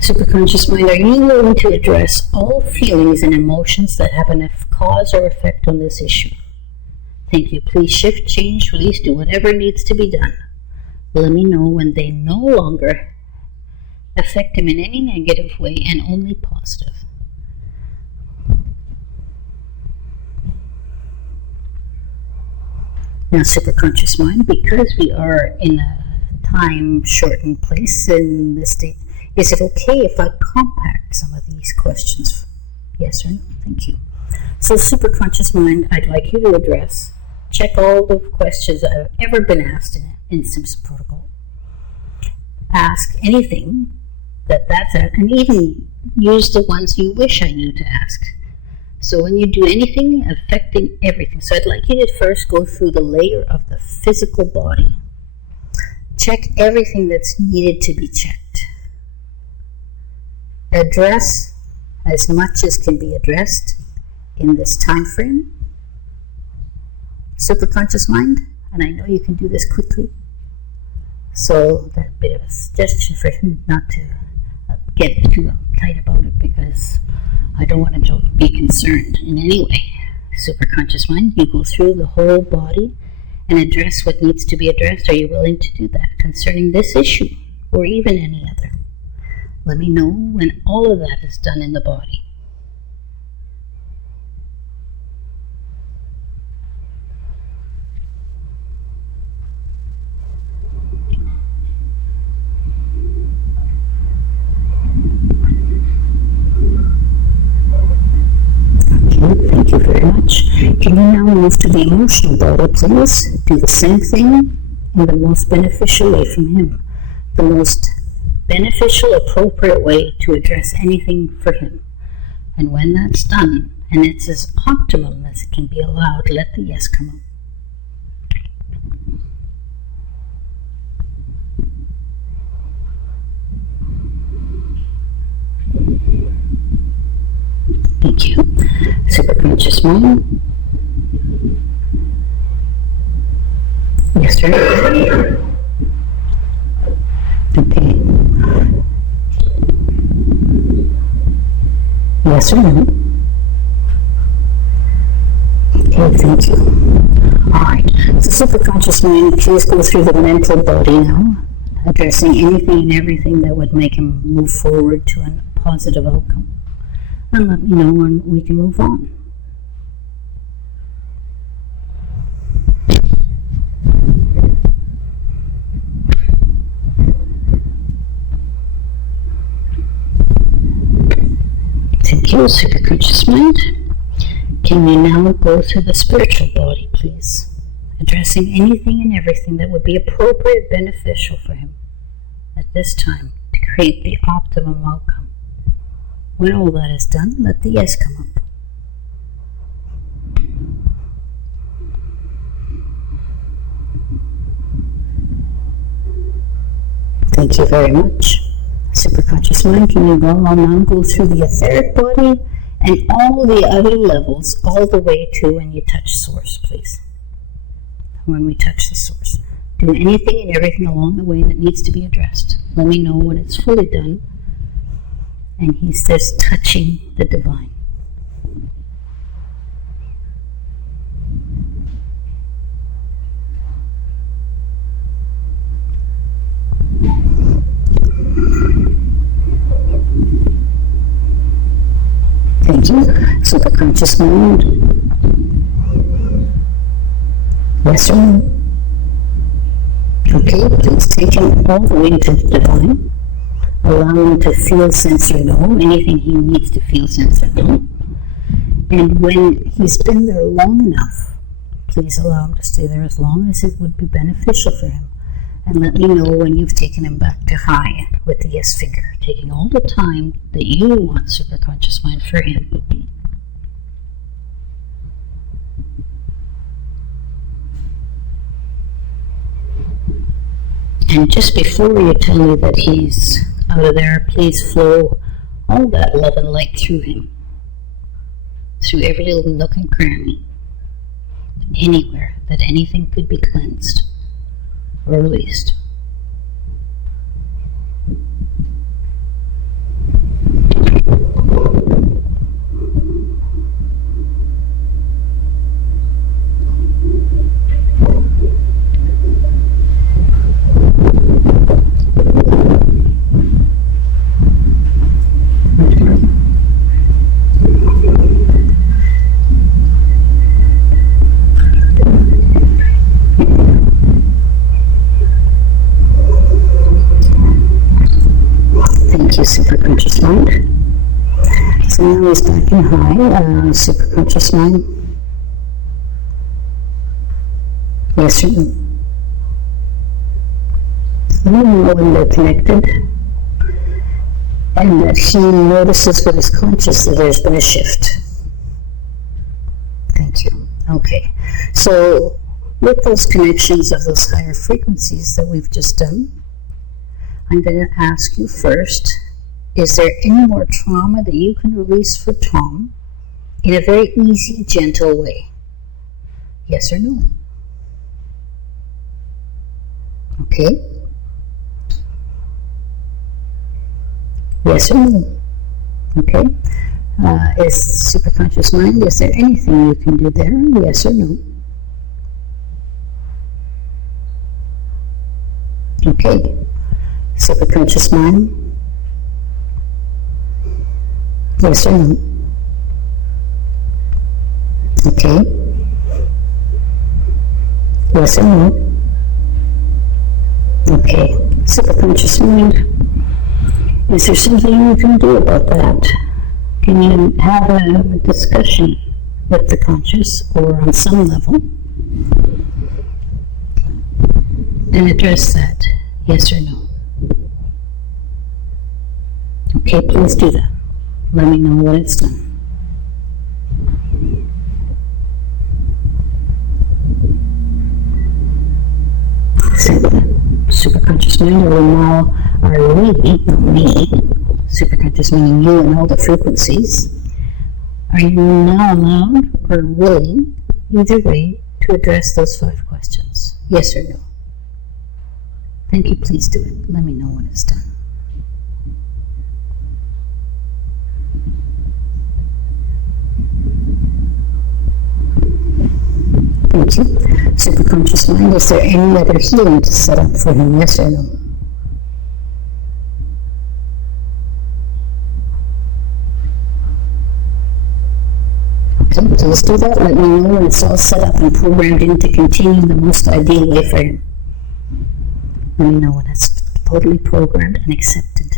Superconscious mind, are you willing to address all feelings and emotions that have a cause or effect on this issue? Thank you. Please shift, change, release, do whatever needs to be done. Let me know when they no longer affect him in any negative way and only positive. Now, superconscious mind, because we are in a time-shortened place in this state, is it okay if I compact some of these questions? Yes or no? Thank you. So, superconscious mind, I'd like you to address, check all the questions that have ever been asked in Simpson protocol. Ask anything that's at, and even use the ones you wish I knew to ask. So when you do anything affecting everything, so I'd like you to first go through the layer of the physical body. Check everything that's needed to be checked. Address as much as can be addressed in this time frame. Superconscious mind, and I know you can do this quickly. So that's a bit of a suggestion for him not to get too uptight about it, because I don't want him to be concerned in any way. Superconscious mind, you go through the whole body and address what needs to be addressed. Are you willing to do that concerning this issue or even any other? Let me know when all of that is done in the body. Thank you very much. Can you now move to the emotional body, please? Do the same thing in the most beneficial way from him. The most beneficial, appropriate way to address anything for him. And when that's done, and it's as optimum as it can be allowed, let the yes come up. Thank you. Superconscious mind. Yes, sir. Okay. Yes or no? Okay, thank you. Alright, so superconscious mind, please go through the mental body now, addressing anything and everything that would make him move forward to a positive outcome. And let me know when we can move on. you, superconscious mind. Can you now go through the spiritual body, please? Addressing anything and everything that would be appropriate, beneficial for him at this time to create the optimum outcome. When all that is done, let the yes come up. Thank you very much. Superconscious mind, can you now go through the etheric body and all the other levels, all the way to when you touch source, please. When we touch the source. Do anything and everything along the way that needs to be addressed. Let me know when it's fully done. And he says, touching the divine. Thank you. Superconscious mind. Yes or no? Okay, please take him all the way to the divine. Allow him to feel, sense, or know anything he needs to feel, sense, or know. And when he's been there long enough, please allow him to stay there as long as it would be beneficial for him. And let me know when you've taken him back to high with the yes finger, taking all the time that you want, superconscious mind, for him. And just before you tell me that he's out of there, please flow all that love and light through him, through every little nook and cranny, anywhere that anything could be cleansed or released. Thank you, superconscious mind. So now he's back in high, superconscious mind. Yes or no? Let me know when they're connected, and that he notices with his conscious that there's been a shift. Thank you. Okay. So with those connections of those higher frequencies that we've just done, I'm going to ask you first, is there any more trauma that you can release for Tom in a very easy, gentle way? Yes or no? Okay? Yes or no? Okay? Is superconscious mind, is there anything you can do there? Yes or no? Okay. Superconscious mind? Yes or no? Okay. Yes or no? Okay. Superconscious mind? Is there something you can do about that? Can you have a discussion with the conscious or on some level and address that? Yes or no? Okay, please do that. Let me know when it's done. So, superconscious mind, or now are we, not me, superconscious meaning you and all the frequencies, are you now allowed or willing, either way, to address those 5 questions? Yes or no? Thank you, please do it. Let me know when it's done. Thank you. Superconscious mind, is there any other healing to set up for him? Yes or no? Okay, please do that. Let me know when it's all set up and programmed in to continue the most ideal way for him. Let me know when it's totally programmed and accepted.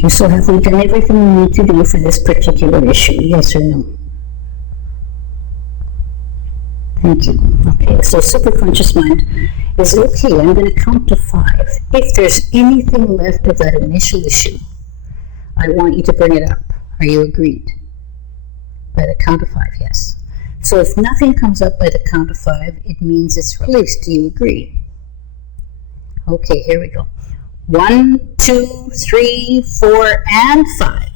Thank you. So have we done everything we need to do for this particular issue? Yes or no? Thank you. Okay, so superconscious mind is okay. I'm going to count to 5. If there's anything left of that initial issue, I want you to bring it up. Are you agreed? By the count of 5, yes. So if nothing comes up by the count of 5, it means it's released. Do you agree? Okay, here we go. 1, 2, 3, 4, and 5.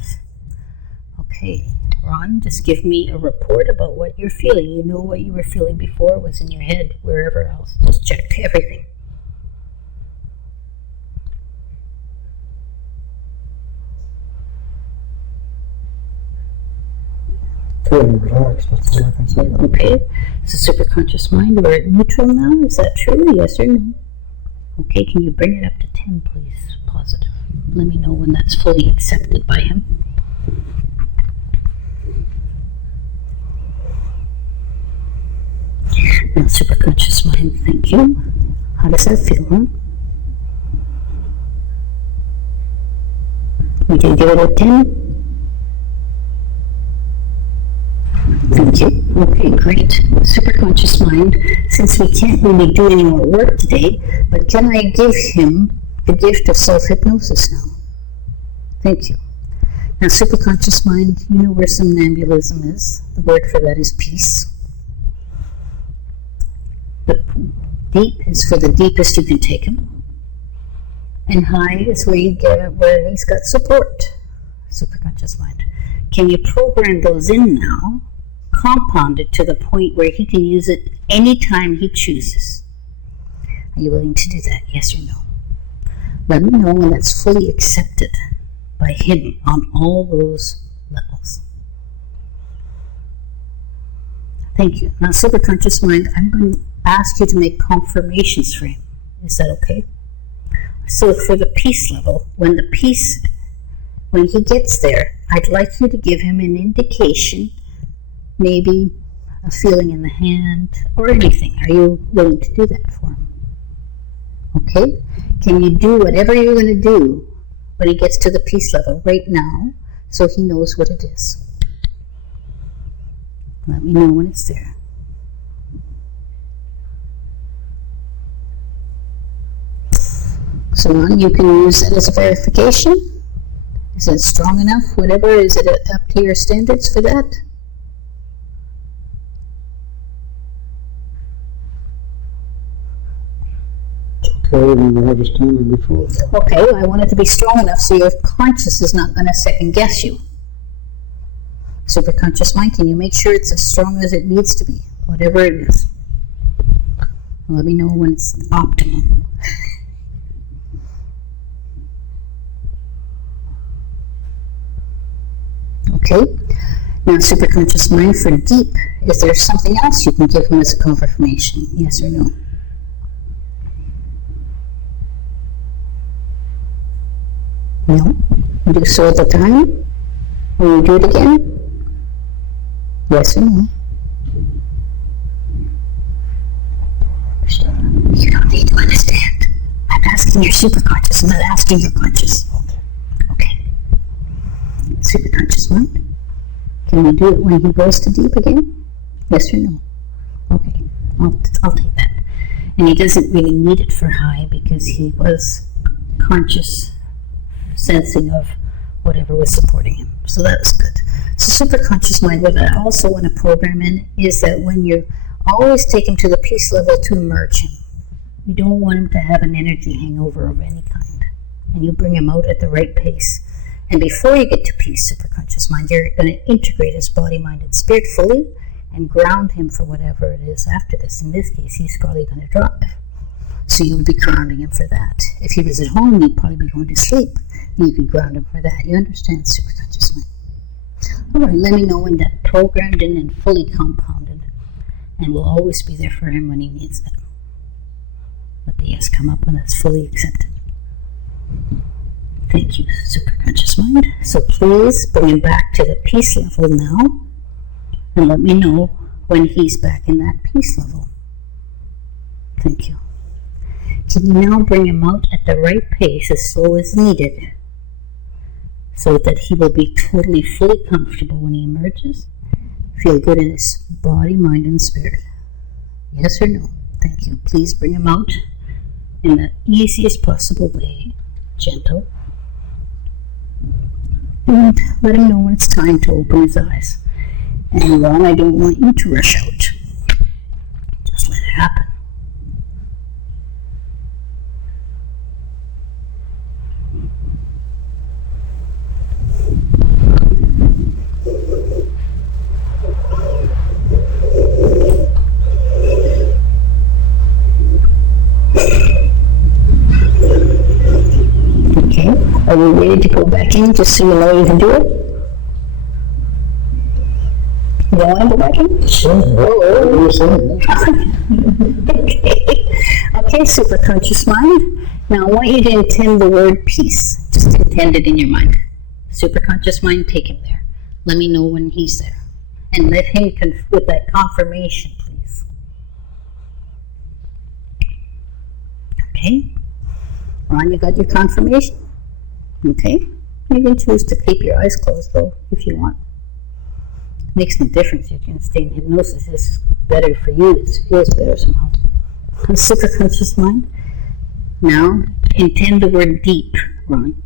Okay, Ron, just give me a report about what you're feeling. You know what you were feeling before was in your head, wherever else. Just check everything. Feeling relaxed, that's all I can say. Okay, so superconscious mind, we're at neutral now. Is that true? Yes or no? Okay, can you bring it up to 10, please? Positive. Let me know when that's fully accepted by him. Now, superconscious mind, thank you. How does that feel, huh? We can give it a 10? Thank you. Okay, great. Superconscious mind, since we can't really do any more work today, but can I give him the gift of self-hypnosis now? Thank you. Now, superconscious mind, you know where somnambulism is. The word for that is peace. The deep is for the deepest you can take him. And high is where you get it, where he's got support. Superconscious mind. Can you program those in now? Compound it to the point where he can use it anytime he chooses. Are you willing to do that? Yes or no? Let me know when that's fully accepted by him on all those levels. Thank you. Now, superconscious mind, I'm going to ask you to make confirmations for him. Is that okay? So for the peace level, when he gets there, I'd like you to give him an indication, maybe a feeling in the hand or anything. Are you willing to do that for him? Okay? Can you do whatever you're going to do when he gets to the peace level right now so he knows what it is? Let me know when it's there. So now you can use it as a verification. Is it strong enough? Whatever, is it up to your standards for that? Okay, we had a standard before. Okay, I want it to be strong enough so your conscious is not going to second guess you. Superconscious mind, can you make sure it's as strong as it needs to be, whatever it is? Let me know when it's optimum. Okay, now superconscious mind for deep, is there something else you can give him as a confirmation? Yes or no? No? You do so at the time? Will you do it again? Yes or no? You don't need to understand. I'm asking your superconscious, I'm not asking your conscious. Okay. Superconscious mind. Can we do it when he goes to deep again? Yes or no? Okay, I'll take that. And he doesn't really need it for high because he was conscious sensing of whatever was supporting him. So that was good. So superconscious mind, what I also want to program in is that when you always take him to the peace level to emerge him. You don't want him to have an energy hangover of any kind. And you bring him out at the right pace. And before you get to peace, superconscious mind, you're going to integrate his body, mind, and spirit fully and ground him for whatever it is after this. In this case, he's probably going to drive. So you would be grounding him for that. If he was at home, he'd probably be going to sleep. You could ground him for that. You understand, superconscious mind? All right, let me know when that's programmed in and fully compounded. And we'll always be there for him when he needs it. Let the yes come up when that's fully accepted. Thank you, superconscious mind. So please bring him back to the peace level now. And let me know when he's back in that peace level. Thank you. Can you now bring him out at the right pace as slow as needed? so that he will be totally, fully comfortable when he emerges. Feel good in his body, mind, and spirit. Yes or no? Thank you. Please bring him out in the easiest possible way. Gentle. And let him know when it's time to open his eyes. And Ron, I don't want you to rush out. Just let it happen. Okay, are you ready to go back in just so you know you can do it? You don't want to go back in? Sure. What are you saying? Okay, superconscious mind. Now I want you to intend the word peace. Just intend it in your mind. Superconscious mind, take him there. Let me know when he's there. And let him with that confirmation, please. Okay? Ron, you got your confirmation? Okay? You can choose to keep your eyes closed, though, if you want. Makes no difference. You can stay in hypnosis. It's better for you. It feels better somehow. Superconscious mind. Now, intend the word deep, Ron.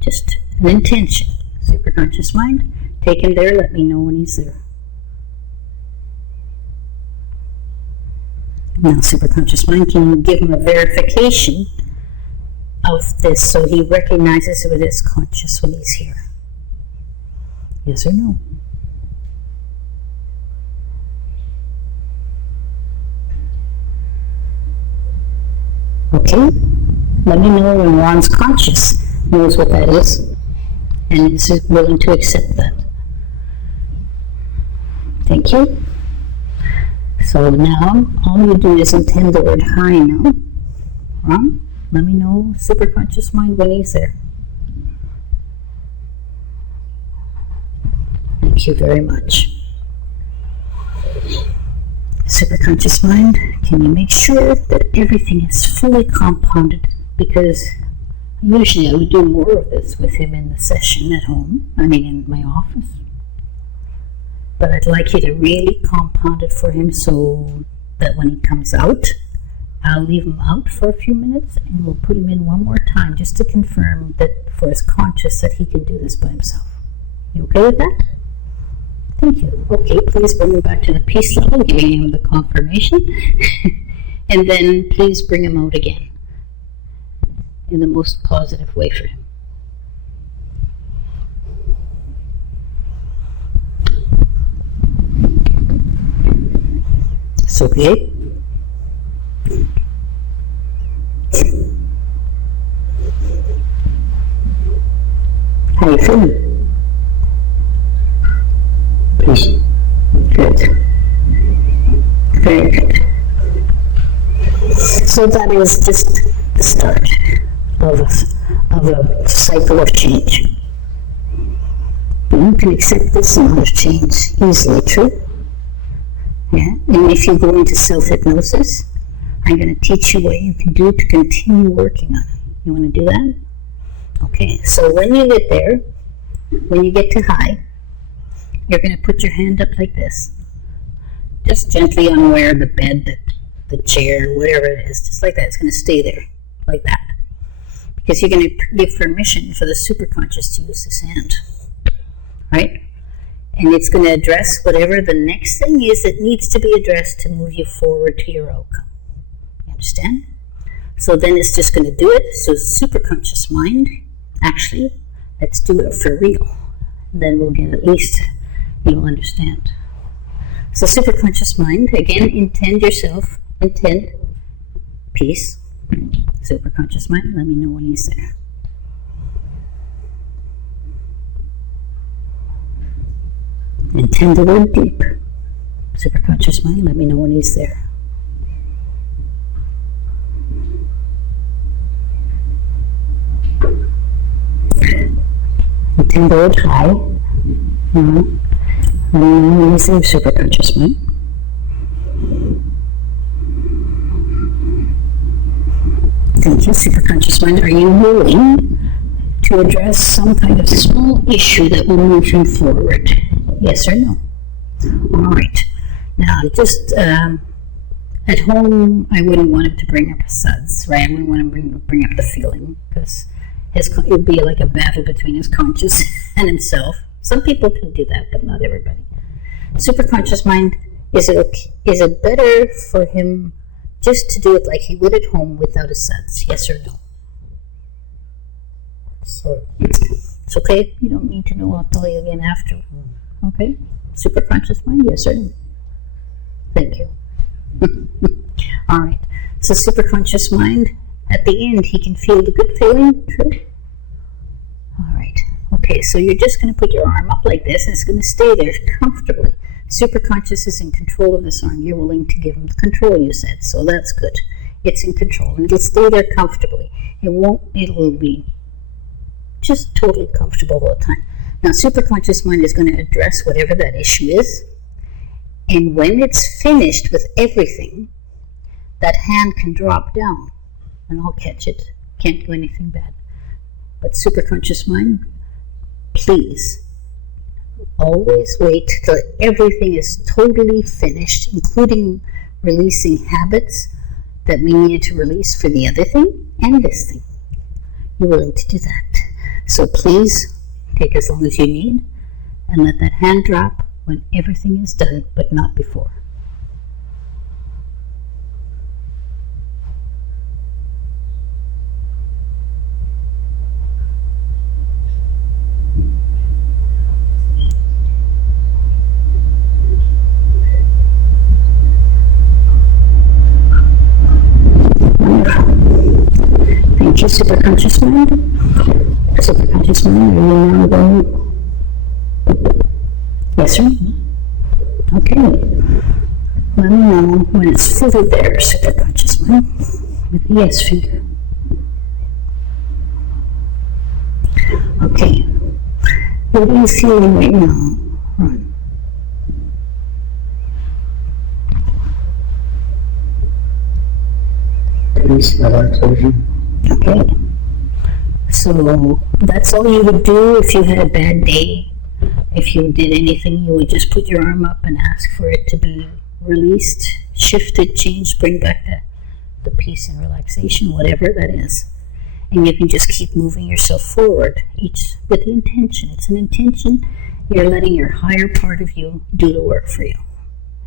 Just an intention. Superconscious mind. Take him there. Let me know when he's there. Now, superconscious mind, can you give him a verification of this so he recognizes it with his conscious when he's here? Yes or no? Okay, let me know when Ron's conscious knows what that is and is willing to accept that. Thank you. So now, all you do is intend the word high now. Ron, let me know superconscious mind when he's there. Thank you very much. Superconscious mind, can you make sure that everything is fully compounded? Because usually I would do more of this with him in the session at home, in my office. But I'd like you to really compound it for him so that when he comes out, I'll leave him out for a few minutes and we'll put him in one more time just to confirm that for his conscious that he can do this by himself. You okay with that? Thank you. Okay, please bring him back to the peace level, giving him the confirmation. And then please bring him out again in the most positive way for him. It's okay. How you feeling? Peace. Good. Very good. So that is just the start of a cycle of change. You can accept this amount of change easily, true? Yeah. And if you go into self-hypnosis, I'm going to teach you what you can do to continue working on it. You want to do that? Okay. So when you get there, when you get to high, you're going to put your hand up like this. Just gently unwear the bed, the chair, whatever it is. Just like that. It's going to stay there. Like that. Because you're going to give permission for the superconscious to use this hand. Right? And it's going to address whatever the next thing is that needs to be addressed to move you forward to your outcome. You understand? So then it's just going to do it. So superconscious mind, actually, let's do it for real. Then we'll get at least... you'll understand. So superconscious mind, again, intend yourself, intend peace. Superconscious mind, let me know when he's there. Intend the word deep. Superconscious mind, let me know when he's there. Intend the word high. Using superconscious mind. Thank you, superconscious mind. Are you willing to address some kind of small issue that will move him forward. Yes or no? All right. Now, just at home, I wouldn't want him to bring up suds, right? I wouldn't want him to bring up the feeling, because it would be like a battle between his conscious and himself. Some people can do that, but not everybody. Superconscious mind, is it better for him just to do it like he would at home without his suds? Yes or no? So, It's okay. You don't need to know. I'll tell you again after. Okay? Superconscious mind, yes or no? Thank you. All right. So superconscious mind, at the end, he can feel the good feeling. True? All right. Okay, so you're just going to put your arm up like this, and it's going to stay there comfortably. Superconscious is in control of this arm. You're willing to give him the control, you said, so that's good. It's in control, and it'll stay there comfortably. It will be just totally comfortable all the time. Now, superconscious mind is going to address whatever that issue is, and when it's finished with everything, that hand can drop down, and I'll catch it. Can't do anything bad. But superconscious mind, please, always wait till everything is totally finished, including releasing habits that we needed to release for the other thing and this thing. You're willing to do that. So please, take as long as you need, and let that hand drop when everything is done, but not before. Thank you, superconscious mind. Superconscious mind, are you now going? Yes, sir? Okay. Let me know when it's fully there, superconscious mind, with the yes finger. Okay. What are you feeling right now? Run. peace, relaxation. Okay. So that's all you would do if you had a bad day. If you did anything, you would just put your arm up and ask for it to be released, shifted, changed, bring back the peace and relaxation, whatever that is. And you can just keep moving yourself forward, each with the intention. It's an intention. You're letting your higher part of you do the work for you.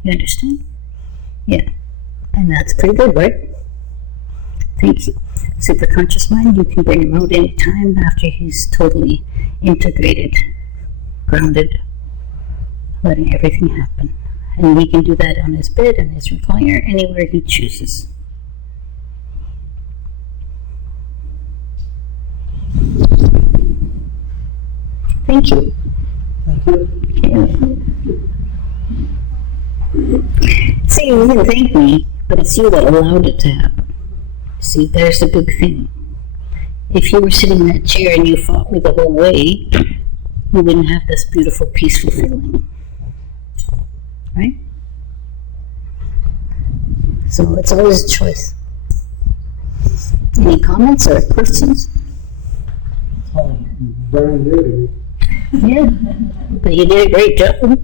You understand? Yeah. And that's pretty good, right? Thank you. Superconscious mind, you can bring him out anytime after he's totally integrated, grounded, letting everything happen. And he can do that on his bed, on his recliner, anywhere he chooses. Thank you. Thank you. Yeah. See, you didn't thank me, but it's you that allowed it to happen. See, there's the big thing. If you were sitting in that chair and you fought me the whole way, you wouldn't have this beautiful, peaceful feeling. Right? So it's always a choice. Any comments or questions? Oh, very new to me. Yeah, but you did a great job.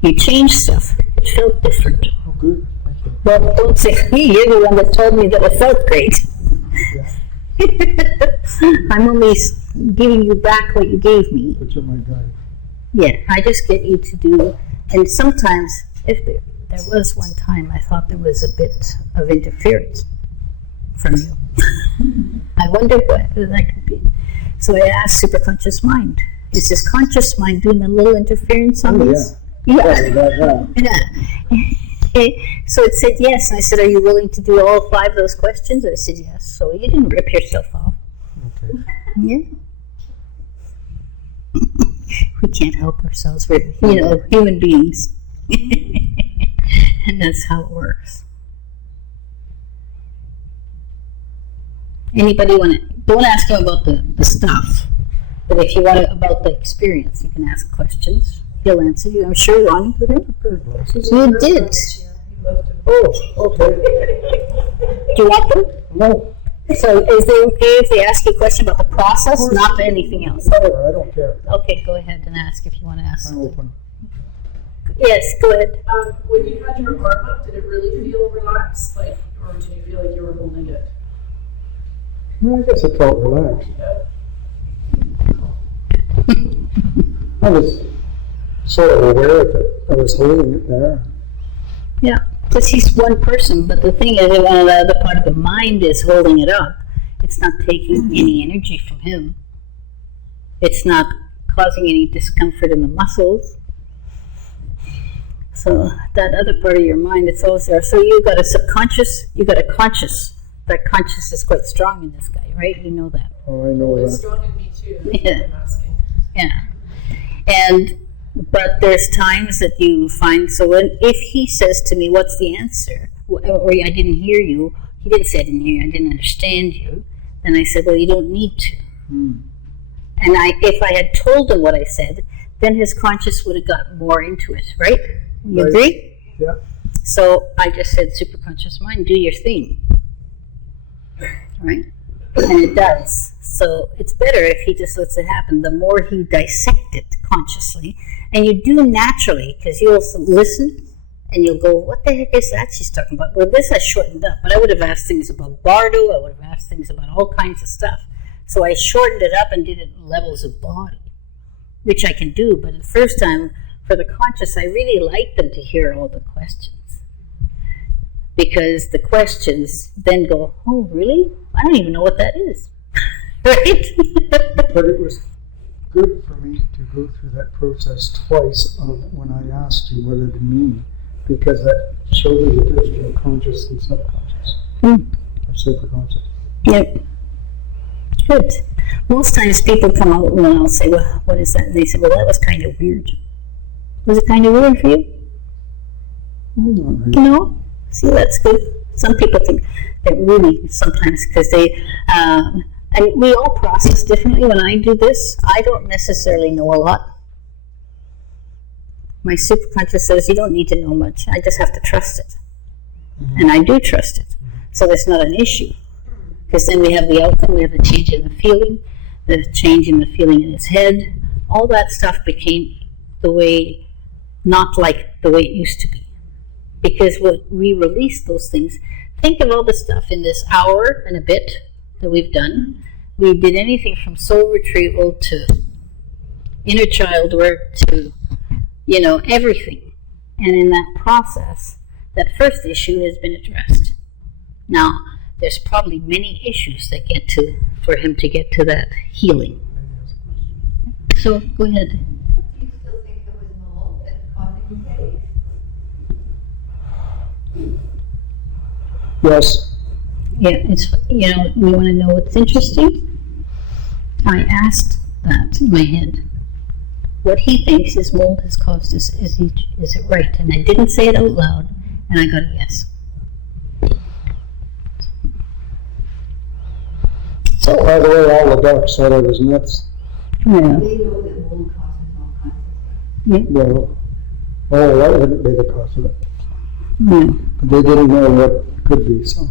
You changed stuff. It felt different. Oh, good. Thank you. Well, don't say, hey, you're the one that told me that it felt great. Yeah. I'm only giving you back what you gave me. But you're my guide. Yeah, I just get you to do, and sometimes, if there was one time I thought there was a bit of interference from you. I wonder what that could be. So I asked superconscious mind, is this conscious mind doing a little interference on this? Yeah. So it said yes, and I said, are you willing to do all 5 of those questions? And I said yes, so you didn't rip yourself off. Okay. Yeah. We can't help ourselves, we're, human beings. And that's how it works. Anybody don't ask him about the stuff, but if you want to, about the experience, you can ask questions. He'll answer you. I'm sure Ronnie would have. You did. Oh, okay. Do you want them? No. So is it okay if they ask you a question about the process, not anything else? Whatever, I don't care. Okay, go ahead and ask if you want to ask I'm something. open. Yes, go ahead. When you had your arm up, did it really feel relaxed, like, or did you feel like you were holding it? Well, I guess it felt relaxed. I was sort of aware of it. I was holding it there. Yeah, because he's one person, but the thing is that one of the other part of the mind is holding it up. It's not taking any energy from him. It's not causing any discomfort in the muscles. So that other part of your mind, it's always there. So you've got a subconscious, you've got a conscious. That conscious is quite strong in this guy, right? You know that. Oh, I know Well, it's that. strong in me too. That's Yeah. what I'm asking. Yeah. But there's times that you find, so if he says to me, what's the answer? Or I didn't hear you, he didn't say I didn't hear you, I didn't understand you, then I said, well, you don't need to. And if I had told him what I said, then his conscious would have got more into it, right? You Right. agree? Yeah. So I just said, superconscious mind, do your thing. Right? And it does. So it's better if he just lets it happen. The more he dissects it consciously, and you do naturally, because you'll listen and you'll go, what the heck is that she's talking about? Well, this I shortened up, but I would have asked things about Bardo, I would have asked things about all kinds of stuff. So I shortened it up and did it in levels of body, which I can do, but the first time for the conscious, I really like them to hear all the questions. Because the questions then go, oh, really? I don't even know what that is. Right? But it was good for me to go through that process twice of when I asked you what it mean, because that showed me the difference between conscious and subconscious, or superconscious. Yep. Good. Most times people come out and I'll say, well, what is that? And they say, well, that was kind of weird. Was it kind of weird for you? Not really. No? See, that's good. Some people think that really sometimes because they, and we all process differently. When I do this, I don't necessarily know a lot. My superconscious says you don't need to know much. I just have to trust it. And I do trust it. So that's not an issue. Because then we have the outcome, we have the change in the feeling, the change in the feeling in his head. All that stuff became the way, not like the way it used to be. Because when we release those things, think of all the stuff in this hour and a bit that we've done. We did anything from soul retrieval to inner child work to, everything. And in that process, that first issue has been addressed. Now, there's probably many issues that for him to get to that healing. So, go ahead. Do you still think it was mold that causing headaches? Yes. Yeah, it's, you want to know what's interesting? I asked that in my head. What he thinks his mold has caused is it right? And I didn't say it out loud, and I got a yes. So, by the way, all the docs said I was nuts. Yeah. They know that mold causes all kinds of stuff. Well, that wouldn't be the cause of it. Yeah. But they didn't know what it could be, so.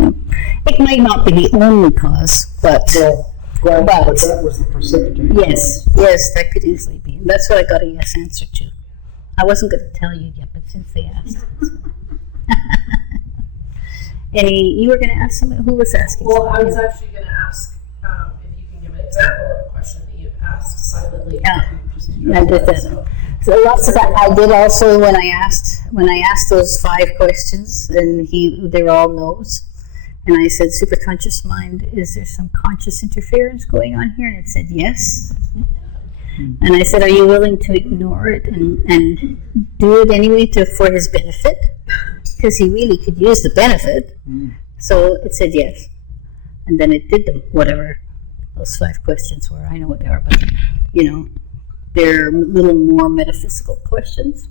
It might not be the only cause, but Well, But- but that was the precipitating yes, that could easily be. That's what I got a yes answer to. I wasn't going to tell you yet, but since they asked. You were going to ask something? Who was asking? Well, I something? was actually going to ask if you can give an example of a question that you've asked silently. Yeah. You just I did that. So, So lots of that. I did also when I asked those 5 questions, and they were all no's. And I said, superconscious mind, is there some conscious interference going on here? And it said yes. And I said, are you willing to ignore it and do it anyway for his benefit? Because he really could use the benefit. So it said yes. And then it did them, whatever those 5 questions were. I know what they are, but, they're a little more metaphysical questions,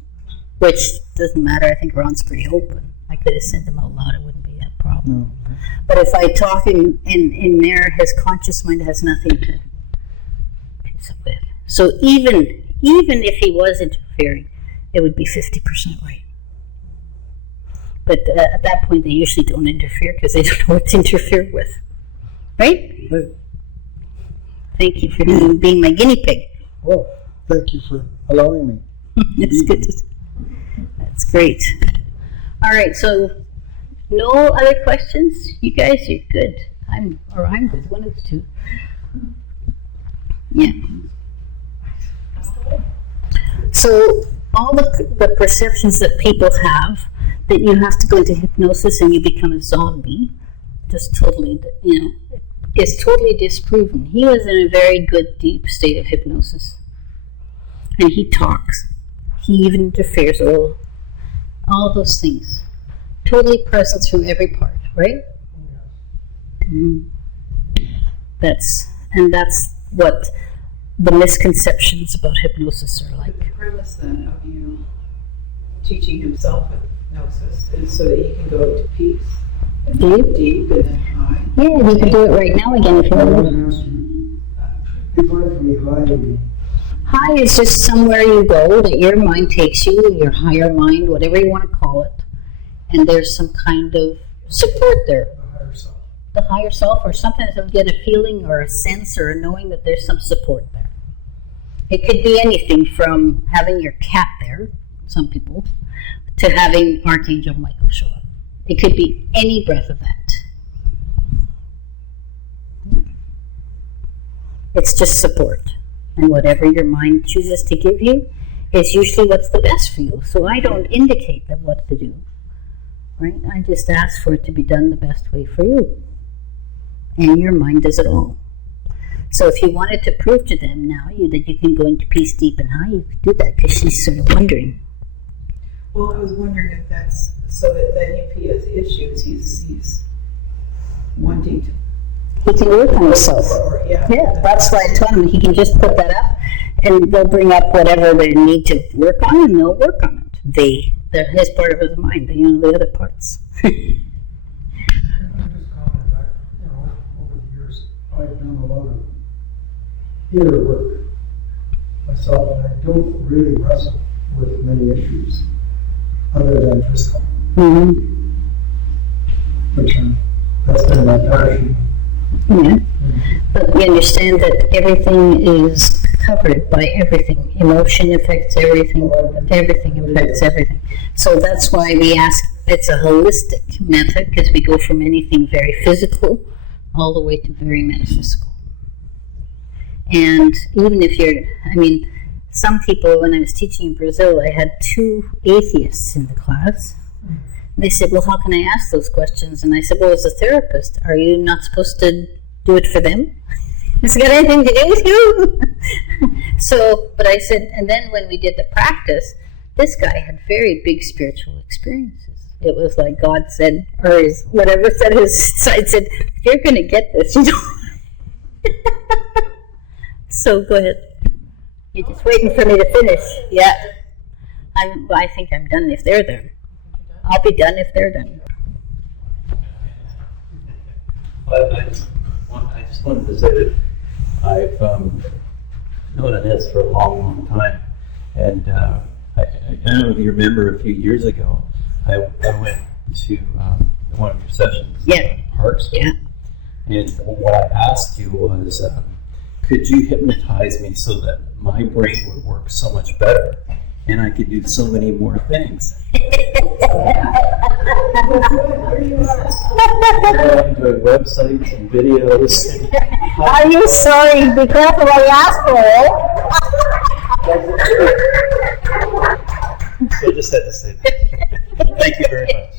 which doesn't matter. I think Ron's pretty open. I could have said them out loud. It wouldn't be a problem. No. But if I talk in there, his conscious mind has nothing to piece up with. So even if he was interfering, it would be 50% right. But at that point, they usually don't interfere because they don't know what to interfere with. Right? Right. Thank you for being my guinea pig. Well, thank you for allowing me. That's good. That's great. All right, so no other questions? You guys are good. I'm good. One of the two. Yeah. So all the perceptions that people have that you have to go into hypnosis and you become a zombie, just totally, is totally disproven. He was in a very good, deep state of hypnosis. And he talks. He even interferes, all those things. Totally present through every part, right? Mm-hmm. That's what the misconceptions about hypnosis are like. The premise then of you teaching himself hypnosis is so that he can go to peace, and deep and then high. Yeah, you can do it right now again if you I want. want to ask you, define for me high again. High is just somewhere you go that your mind takes you, your higher mind, whatever you want to call it, and there's some kind of support there. The higher self. The higher self, or sometimes you'll get a feeling or a sense or a knowing that there's some support there. It could be anything from having your cat there, some people, to having Archangel Michael show up. It could be any breath of that. It's just support. And whatever your mind chooses to give you is usually what's the best for you. So I don't indicate them what to do. Right? I just ask for it to be done the best way for you. And your mind does it all. So if you wanted to prove to them now that you can go into peace deep and high, you could do that because she's sort of wondering. Well, I was wondering if that's so that then if he has issues, he's wanting to. He can work on himself. Yeah, That's why I told him he can just put that up and they'll bring up whatever they need to work on and they'll work on it. They're his part of his mind, the other parts. I just comment that, over the years, I've done a lot of inner work myself, and I don't really wrestle with many issues other than physical, Mm-hmm. which that's been my passion. Yeah. But we understand that everything is covered by everything. Emotion affects everything. Everything affects everything. So that's why we ask, it's a holistic method, because we go from anything very physical all the way to very metaphysical. And even if some people, when I was teaching in Brazil, I had 2 atheists in the class. They said, well, how can I ask those questions? And I said, well, as a therapist, are you not supposed to do it for them? Has it got anything to do with you? But I said, and then when we did the practice, this guy had very big spiritual experiences. It was like God said, or whatever said his side said, you're going to get this, So go ahead. You're just waiting for me to finish. Yeah. I think I'm done if they're done. I'll be done if they're done. I just wanted to say that I've known Ines for a long, long time. And I don't know if you remember a few years ago, I went to one of your sessions in Parks. Yeah. And what I asked you was, could you hypnotize me so that my brain would work so much better and I could do so many more things? I'm doing websites and videos. Are you sorry? Be careful what you ask for, So I just had to say that. Thank you very much.